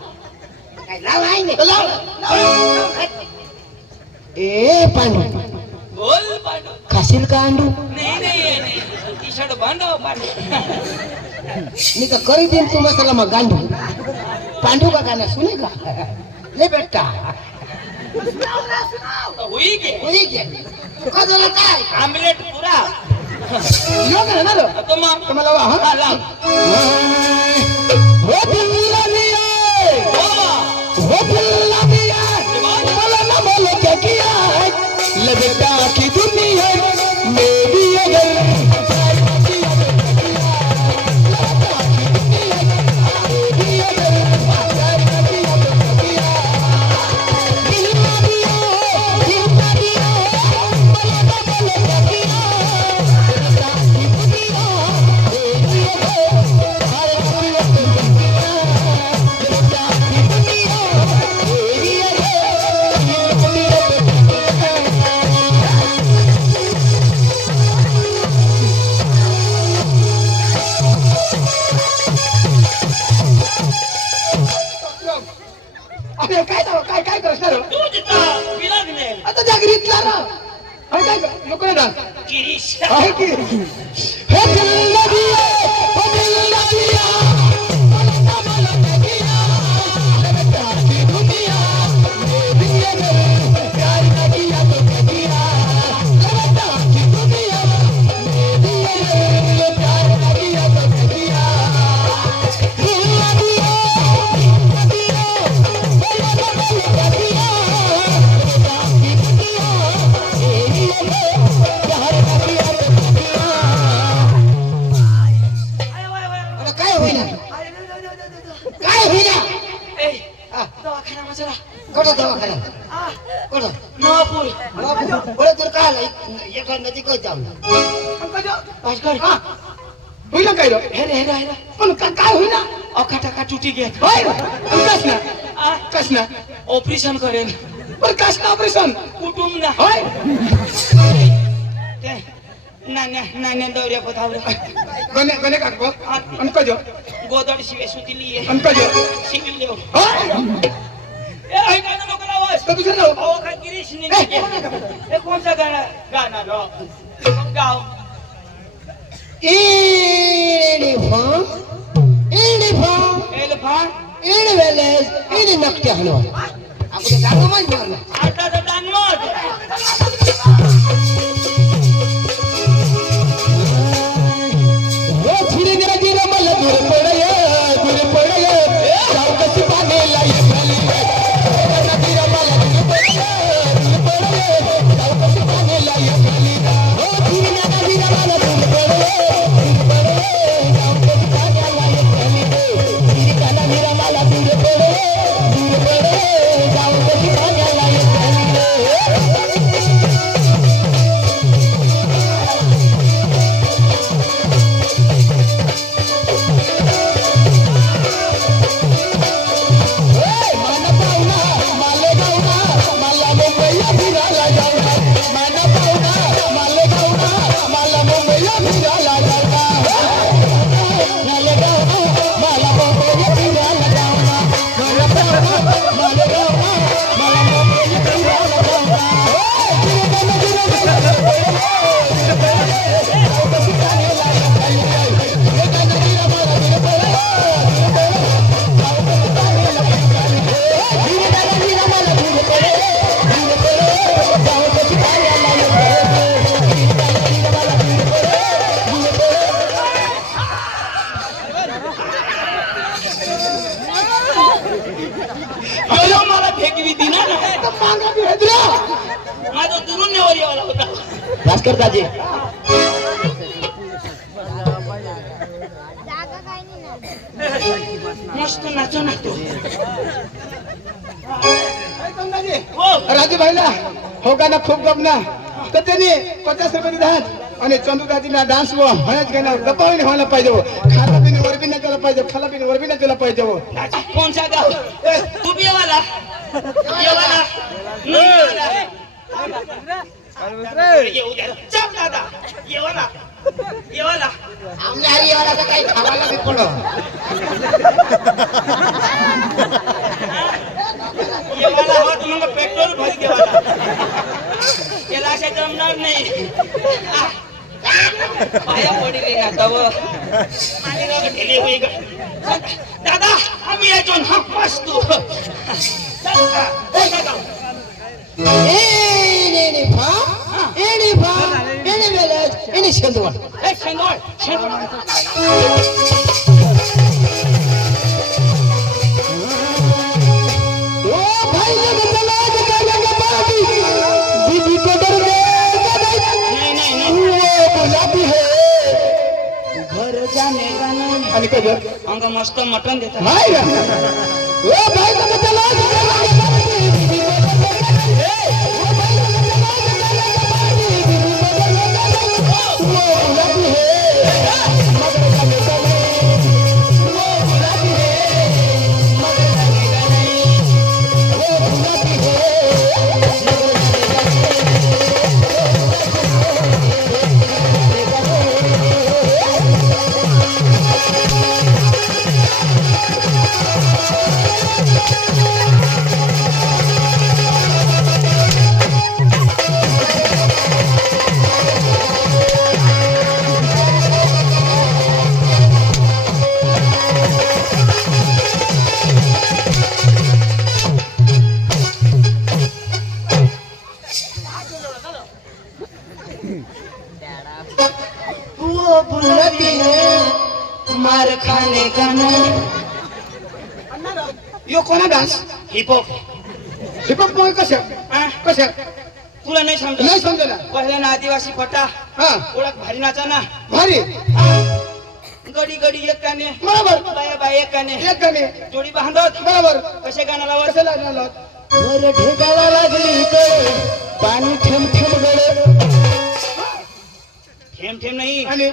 लाओ आएंगे। तो लाव। ए पांडु, बोल पांडु. खाशील का अंडू? नहीं टी शर्ट बांधो पांडु. नहीं तो करी दिन तू मसाला में गांडू। पांडु का गाना सुनेगा? ले बेटा, हुई के वही क्या? कदो ना काय? आमलेट पूरा. यो गाना ना रो। तो मग तो मला हाँ। हा लाव. हो दिल्ला मिया, बाबा हो दिल्ला मिया, बोला ना बोलो क्या किया है? ले बेटा की दुनिया मेरी अगर अरे काय करणार? तू जिता विलाग नाही. आता जागृतला ना. अरे काय नको ना. गिरीश आहे की हे दिल्ला दिया, हो दिल्ला दिया, बोला ना बोलो क्या किया? ले बेटा की दुनिया मेरी अगर प्यार न किया तो क्या किया? ले बेटा की दुनिया मेरी अगर प्यार न किया तो क्या किया? दिल्ला दिया, दिल्ला दिया, बोला ना बोलो क्या किया? ले बेटा की दुनिया मेरी अगर प्यार न किया तो क्या किया? अरे काय होईना? काय होईना? ए दवाखाना मजरा. कुठं दवाखाना? कुठं? नवापूर. बरं तर काय आलं? एका नदी काय जाऊन? भास्कर होईना काय रो? हेरे पण काय होईना? अखाटाका तुटी घेत. होय कस ना ऑपरेशन करेन. पण कस ना ऑपरेशन कुटुंब ना होय ते नान्या दौऱ्या पतावलं. गणे गणे काकबो अनकजो गोदड शिवे सुतली आहे. अनकजो शिवी लेव. होय ए ऐकायला नको लावस. तर दुसरं नाव अहो काय गिरीश नाही. हे कोणचा गाणं रो गाव. Uniform, uniform, elephant inveles, ini nakti hano. Aku dah tahu mana. आता तर दानवत. हो फिर नदी रमल दूर पडय जाऊ कशी पाण्याला येतली नदी रमल दूर पडय जाऊ कशी पाण्याला येतली हो फिर नदी रमल दूर पडय जाऊ कशी पाण्याला येतली फिर नदी रमल दूर पडय जाऊ कशी पाण्याला येतली मला फेकवी दिना ना. माझा दुरून नेवर यावाला होता. भास्कर दाजी. मस्त नाचो ना तो. समजाजी हो राजू भाईला हो गाणं खूप गमना तर त्यांनी 50 रुपये दिधात आणि चंदू दाजीला डान्स व हळद गाणं गप्पावणी व्हायला पाहिजे हो खाला बिन वर बी नाचायला पाहिजे खाला बिन वर बी नाचायला पाहिजे हो दाजी कोणचा गाव तू बी येवाला येवाला नाही येवाला येऊ द्या चल दादा येवाला येवाला आमने हरियाणा का काही खावायला बी पडो येवाला हो तर मग पेट्रोल भर देवाला त्याला अशा जमणार नाही पाया पडले ना तव आणि रग ढिली होई ग दादा आम्ही यायचो ना मस्त एने भा एने वेलच एने शेंदवड शेंगोळ शेंगोळ ओ भाई जग लाज का बाबी दीदी को डर नाही नाही नाही गुलाबी है घर जाने का नाही आणि काय अंग मस्त मटण देतात हाय ओ भाई जग लाज का बाबी दीदी को डर ओ भाई जग लाज का बाबी दीदी को डर वो गुलाबी है मगर जाने का नहीं वो गुलाबी है मगर जाने का नहीं वो गुलाबी है मगर जाने का वो बुलती है मार खाने का नहीं यो कोणा डान्स हिप हॉप हिपहॉप मोय कशा कशा तुला नाही समजत नाही समजला पहिला ना आदिवासी फटा हा ओळख भारी नाचा ना भारी गडी गडी एकाने बरोबर बाया बाया एकाने एक गाणे जोडी बांधत बरोबर कसे गाणं लावत कसं लागणार वर ढेगाला लागली तर पाणी ठेम ठेम गळ थेंब थेंब नाही आणि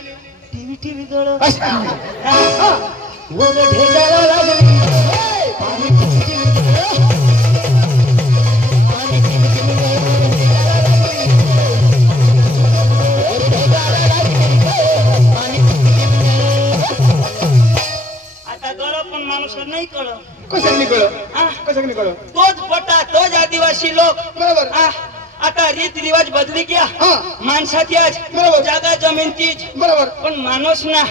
टीव्ही टीव्ही गळ अशा वर ढेगाला लागली पाणी ठेम ठेम गळ पाणी ठेम ठेम गळ वर ढेगाला लागली पाणी ठेम ठेम गळ आता गळ पण माणूस नाही कळ कसं निकळ हा? कसं निकळ तोच पटा तोच आदिवासी लोक बरोबर आ, आता रीत रिवाज बदली गया हा माणसाची आज बरोबर. जागा जमीन तीच बरोबर पण माणूस ना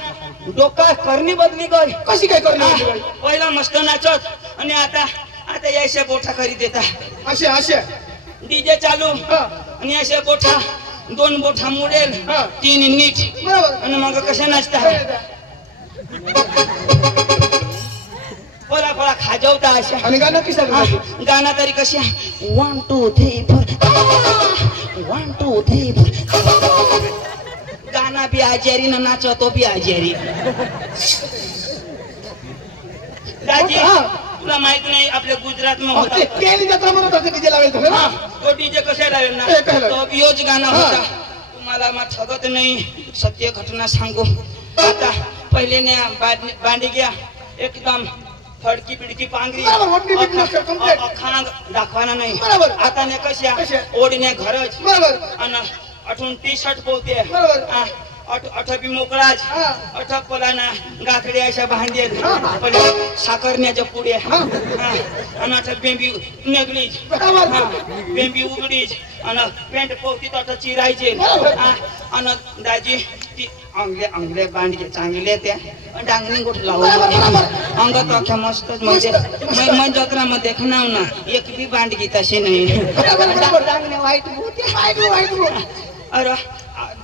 डोका करणी बदली गई कशी काय आ, करणार पहिला मस्त नाचत आणि आता आता यायच्या गोठा करी देता असे असे डीजे चालू हा आणि अशा गोठा 2 बोठा मोडेल हा. 3 नीट बरोबर आणि मग कशा नाचता बोला बोला खाजवता अशा आणि गाणं किसा आ, गाणं तरी कशी 1 2 3 4 1 2 3 4 गाना भी आजारी ना नाचो तो भी आजारी दाजी हा. तुला माहित नाही आपल्या गुजरात में होता केली जत्रा म्हणत होते डीजे लावेल तर हा, तो डीजे कसे लावेल ना हे काय लावेल? तो भी योच गाणं हा. होता तुम्हाला मग ठगत नाही सत्य घटना सांगू आता पहिले ने बांडी गया एकदम फडकी बिडकी पांगरी बरोबर, वडणी बिडणी असं complete. खांग दाखवाना नाही बरोबर. आता ने कशा कशा? ओढण्या घरच बरोबर आणि अठून टी शर्ट पोहते बरोबर. अठ बी मोकळाच हा. अठ पलाना गाठडी अशा भांडेल हा. पहिले साखरण्याच्या पुढे हा. आणि अठ बेंबी नगलीच बरोबर. बेंबी उघडीच आणि पॅन्ट पोहती तर चिरायचे बरोबर. आणि दाजी ती अंगले बांडगे चांगले त्या डांगणी गोठ बरोबर, लावून बरोबर. अंगात अख्या मस्तच म्हणजे मन जत्रामध्ये देखणार ना एक बी बांडगी तशी नाही बरोबर, बरोबर. डांगणे वाईट होते वाईट अरे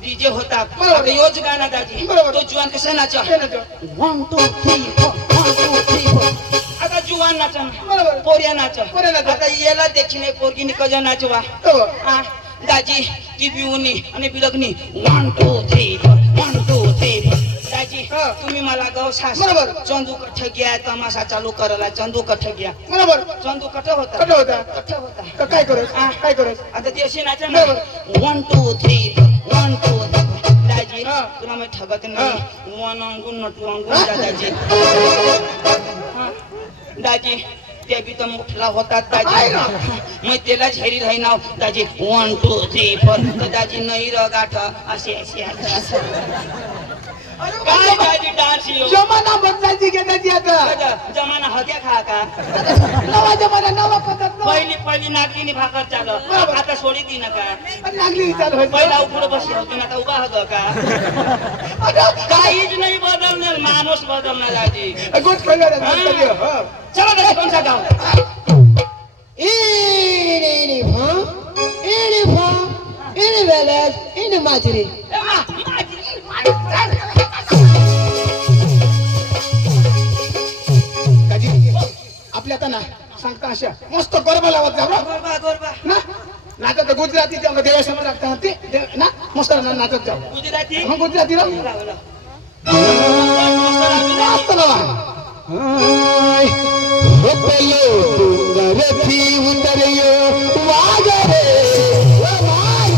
डीजे होता बरोबर. आता योच गाणं दाजी बरोबर. तो जुवान कसा नाचा हे नाचो. 1 2 3 4 1 2 3 4 आता जुवान नाचा बरोबर. पोरिया नाचा पोऱ्या नाचा. आता याला देखील पोरगीने कजा नाचवा हो. आ, दाजी ती बिवणी आणि बिलगणी 1 2 3 4 1 2 3 दाजी हा. तुम्ही मला ग गाव सास बरोबर. चंदू कठ गया तमाशा चालू करला चंदू कठ गया बरोबर चंदू कठ होता कट होता कठ होता तर काय करत हा. काय करत आता ते अशी नाचा ना 1 2 3 1 2 दाजी हा. तुला मी ठगत नाही वन अंगून नटू अंगून दादाजी हा. दाजी ते बी तर मोठला होतात आहे दाजी ना. मग त्याला झेरी राही नाव दाजी 1 2 3 4 दाजी नाही र गाठ असे असे असं काय दाजी डान्स येऊ जमाना बदलायची की त्याची आता जमाना हग्या खा का नवा जमाना नवा पद्धत नवा. पहिली नागलीनी भाकर चाल बरोबर. आता सोडी दी नका पण लागली चालू व्हायचं. पहिला उघड बसली होती ना आता उभा होतं का अगं, काहीच नाही बदलणार माणूस बदलणार दाजी गोष्ट कळलं रे, गोष्ट कळलं. हो. चला दादा कोणता गाव Ini fa, ini fa, ini velas, ini majri. काजी, आपल्या आता ना सांगता अशा मस्त गरबा लावत जा बरं. गोरबा गोरबा ना नाचत गुजराती तेव्हा देवासमोर लागतात ते ना मस्त नाचत जाऊ गुजराती हा गुजराती ना लावलं. मस्त लावा Ay, hopelo, tungarethi undariyo, wagare, wamai.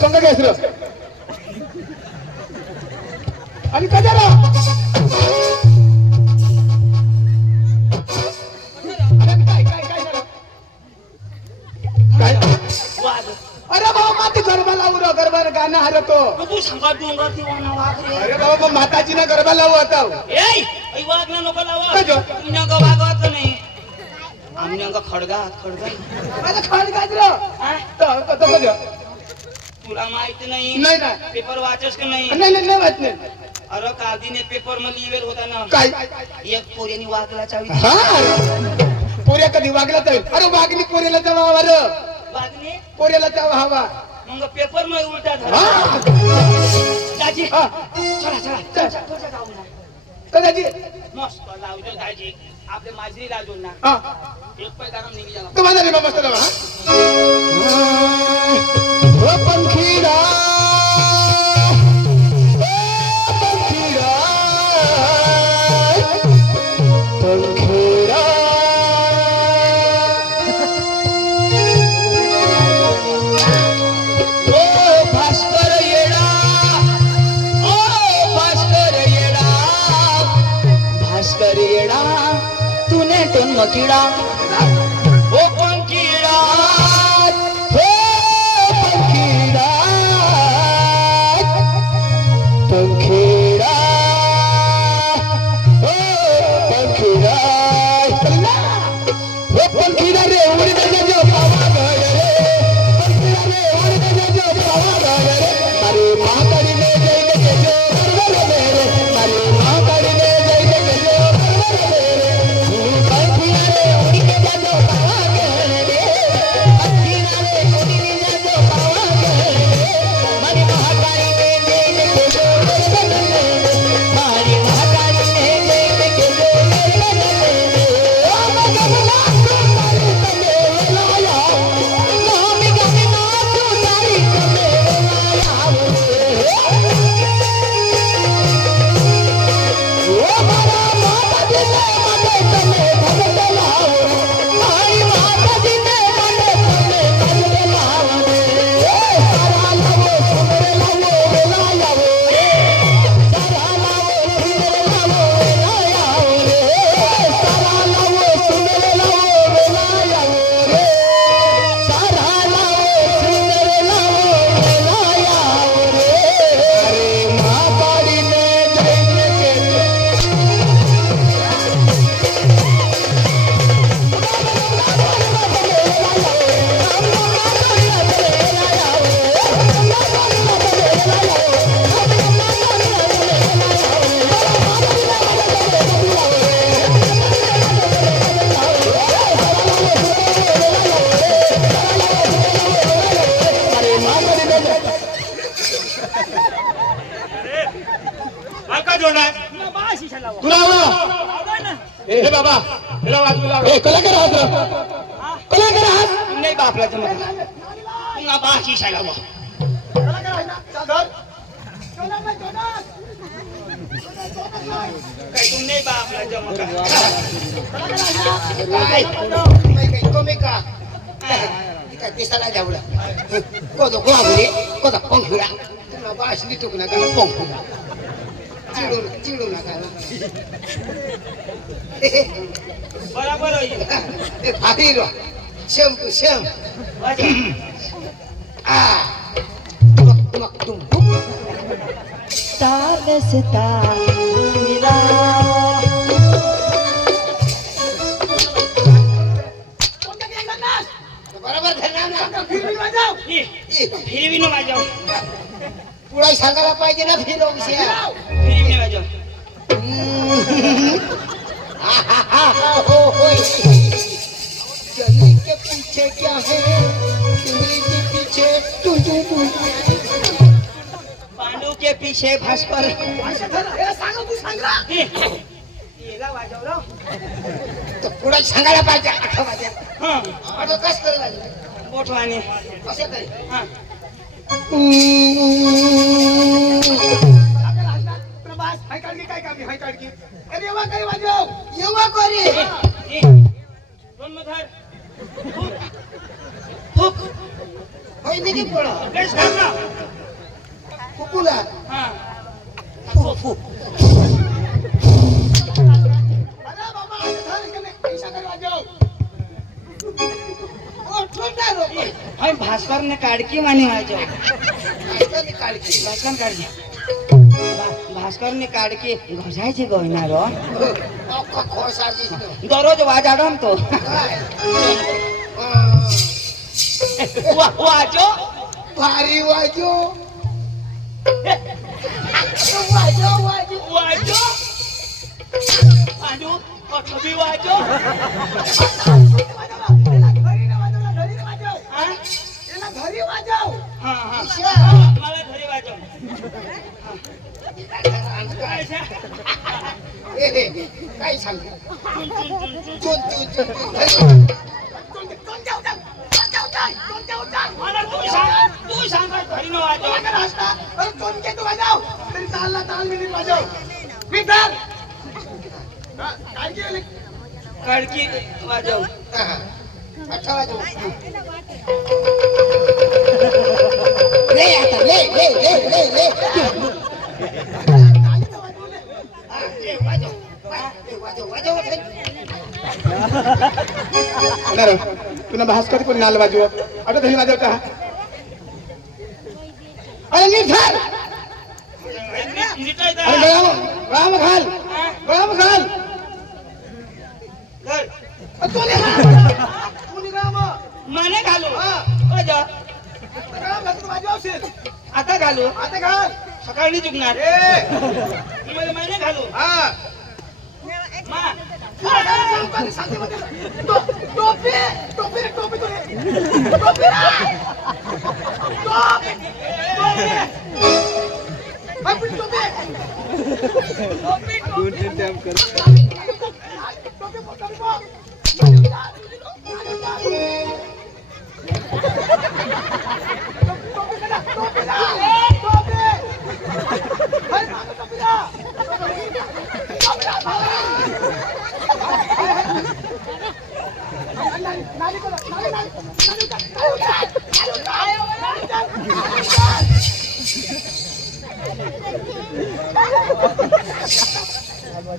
कोणता काय सुरू आणि कशाला अरे काय काय काय झालं? काय वाद. अरे बाबा माती गरबा लावू रे गरबा गाणं हरतो मग तू सांगा डोंगर ती वाना वाघ रे अरे बाबा मग माताची ना गरबा लावू आता एय ऐ वाघ ना नको लावा काय जो? तुझ्या का वागवत नाही आमच्या का खडगा खडगा माझा खाण गाजर हा? तुला माहिती नाही नाही ना पेपर वाचस का नाही नाही नाही नाही वाच नाही अरे कालदीने पेपर मध्ये लिवेल होता ना काय एक पोरीने वाघला चावी हा पोऱ्या कधी वागला तर अरे वागली पोऱ्याला जावा अरे वाघने पोऱ्याला जावा हवा मग पेपर मध्ये उलटा झाला हा दाजी हा. चला चला चल. तुझ्या जाऊ ना कदाची मस्त लावજો दाजी आपले माझी लाजून ना हा एक पैदा निघी जाला तुम्हाला रे मस्त लावा O pankhira, pankhira, pankhira. ओ भास्कर येडा ओ भास्कर येडा भास्कर येडा तूने टोन मकिडा ओ पंकिडा तुला आवडा हे बाबा कलाकार आहात कलाकार आहात नाही बापला जमत तुला बाशी शाळा वा त्याला काय आहे ना चादर चोदर नाही चोदर काय तू नाही बा आपला जमा काय दिसायला जावला कोदो गोहागुले कोदा पंखुरा तुला बाशली टुकना का पंखुरा चिडू नका बरोबर होईल भारी रो शेम टू शेम तुमक तुम ताल से ताल मिलाओ बरोबर धरणार ना फिरवी वाजव फिरवी न वाजव पुढे सांगायला पाहिजे ना फिरो विषय फिरवी न वाजव चली के पीछे क्या है चुनरी के पीछे टू पांडू के पीछे भास्कर अशा धर हे सांग तू सांगला येला वाजव रो तो पुढे सांगायला पाहिजे आठवड्या हां ऑटो कस करायला मोठवाने असे काय हां प्रभास हाय काढकी काय कामी हाय काढकी अरे येवा काय वाजव येवा करे दोन मधार फुक होय निघी पडा लेस कर ना फुकुला हां फुक अरे बाबा आज धर के पैसा काय वाजव ओ ठोंडा रो हाय भास्कर ने काडकी मानी वाजव भास्कर निकाल के भास्कर काढली भास्कर ने काडकी घोसायची गोयना रो अख्खा खोसाजी दररोज वाजाडम तो काय वाजो भारी वाजो वाजो पांडू कभी वाजो हां याला घरी वाजव हां हां मला घरी वाजव काय सांग मला तू सांग घरी न वाजव काडकी वाजव अच्छा वाजो ले आता ले ले ले ले ले तुला भास्कर कोणी नाल वाजव आता धरी वाजवता अरे नीट घाल अरे गळाम घाल गळाम घाल माने घालू वाजवशील आता घालू आता घाल सकाळी चुकणार ए मला माने घालू हा मा टोपी टोपी टोपी टोपी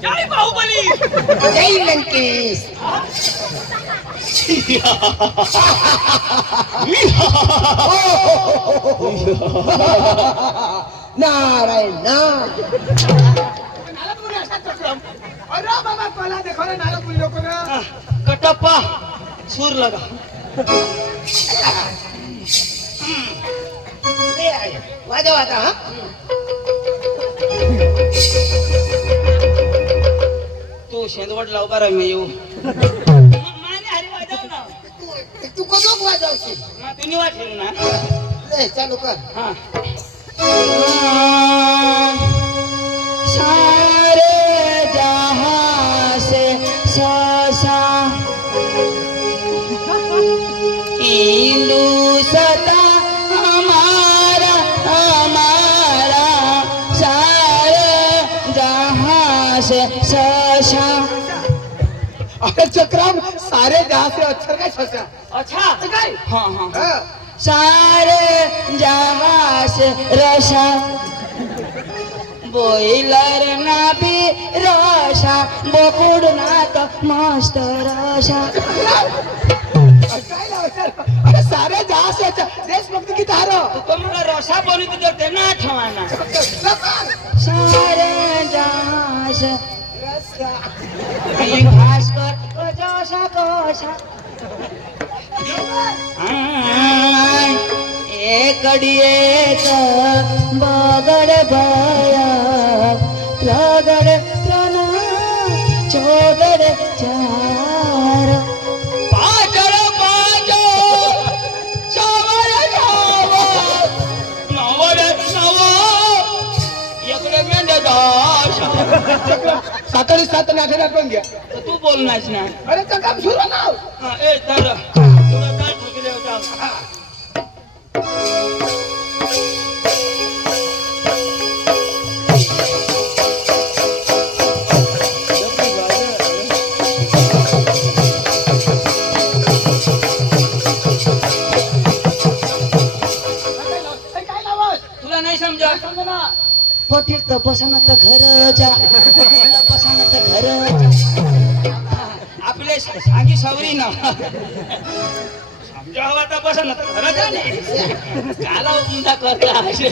जय बाहुबली जय लंकेश नारायण अरे बाबा कोला देखो रे नाला पुल लोक रे कटप्पा सूर लगा वाजव आता हा तू शेंदवड लावकार आहे मी येऊ माने हरी वाजव ना तू कधोक वाजवशील मा तुम्ही वाटेल ना ले चालू कर हा सारे जहां से ससा इंदु सता अरे चक्राम सारे जहां से अक्षर काय छसा अच्छा काय हाँ हाँ हाँ। सारे जहां से रसा बॉयलर ना भी रसा बोकुड ना तो मस्त रसा काय लावतात? अरे सारे जहां से अच्छा देशभक्ति गीत हारो तो मला रसा बोली तो देते ना ठेवाना सारे जहां से भास्कर कोसा कोसा एक अडियेच बगड भया लगड तन चौगड चार पाजळ पाजो चावर चाव नवड नव इकडे मेंढ दाश सातडी सात आणि आठवड्यात पण घ्या तू बोलणार ना अरे चक्राम सुरू ना हा ए तर तुला काय ठोकले होता काय लावस तुला नाही समजा समजा ना पटील तर बसाना तर घर जा बसाना तर घर जा आपले सांगी सवरी ना समजा हवा तर बसाना तर घर जा ने काला उंदा करता असे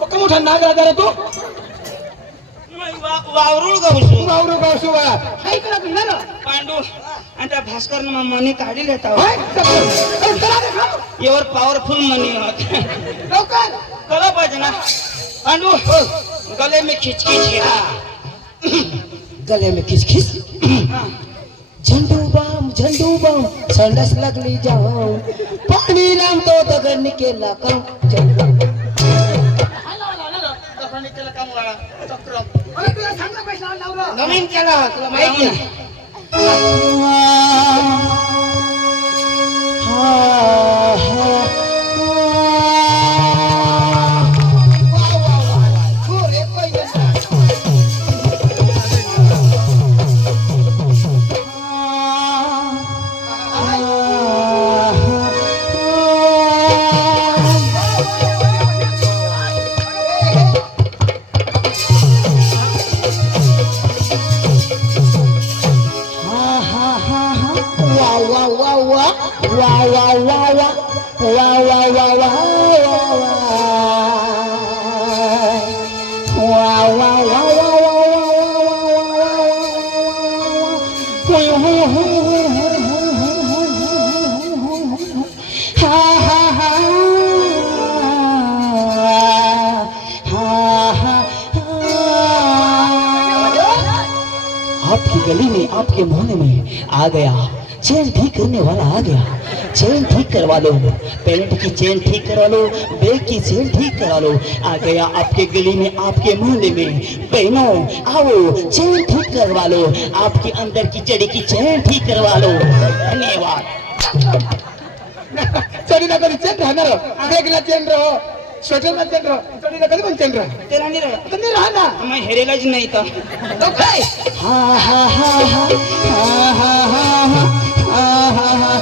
पक्का मोठा नाग राजा रे तू वावरूळ गावसू गावरू गावसू वाला हाय करा तुम्ही ना पांडू आणि त्या भास्कर मनी काढी घेता हाय चक्राम चला रे खाऊ यावर पॉवरफुल मनी होत लवकर कळलं पाहिजे ना पांडू गले में खिचखिच हा गले में किस किस झंडू बम संडस लगली जाऊन पाणी राम तो दगड केला काम काय लावला ना दफाने केलं काम वाला चक्रम अरे तुला सांग ना पैसा लावला नवीन केला तुला माहिती आहे आपकी गली में आपके मोहल्ले में आ गया चेंज भी करने वाला आ गया चेन ठीक करवा लो, पैंट की चेन ठीक करवा लो, बैग की चेन ठीक करवा लो। आ गया आपके गली में, आपके मोहल्ले में, बहनों आओ चेन ठीक करवा लो, आपके अंदर की चढ़ी की चेन ठीक करवा लो। धन्यवाद। चढीला कधी चेन राहणार बेगला चेन राहो स्वेटरला चेन राहो चढीला कधी पण चेन राह तेरा नहीं रहा, कधी राहणार मैं हेरेलाच नहीं था। तो काय हा हा हा हा हा हा हा हा हा हा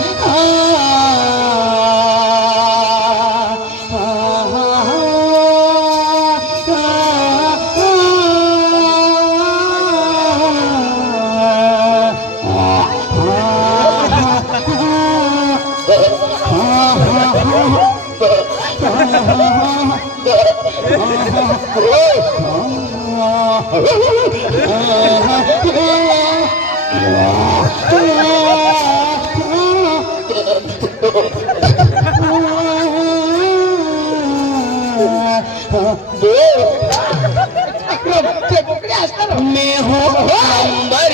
ते बोकडे असतात मैं हूँ नंबर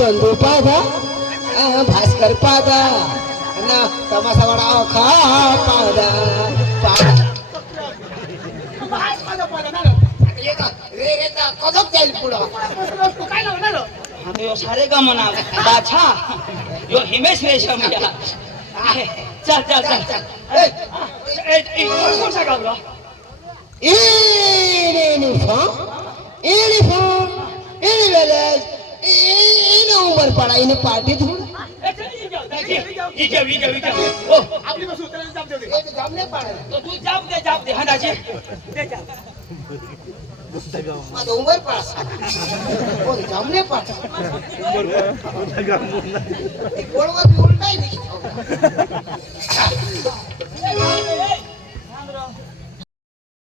चंदू पादा भास्कर पादा ना तमासावाडा खा पादा कदम जाईल पुढं काय लावणार हाँ तो यो सारे का मना बाछा यो हिमेश रेशमिया चल चल चल चल कौन सा गावला इने उमर पड़ा इने पार्टी थोड़ी ओ आपली बस उतरायला जाम देऊ दे ये तो जामने पड़ा तो तू जाप दे हाँ दाजी माझा उमर पड़ा कोण जामने पड़ा बरोबर उलटा ही नहीं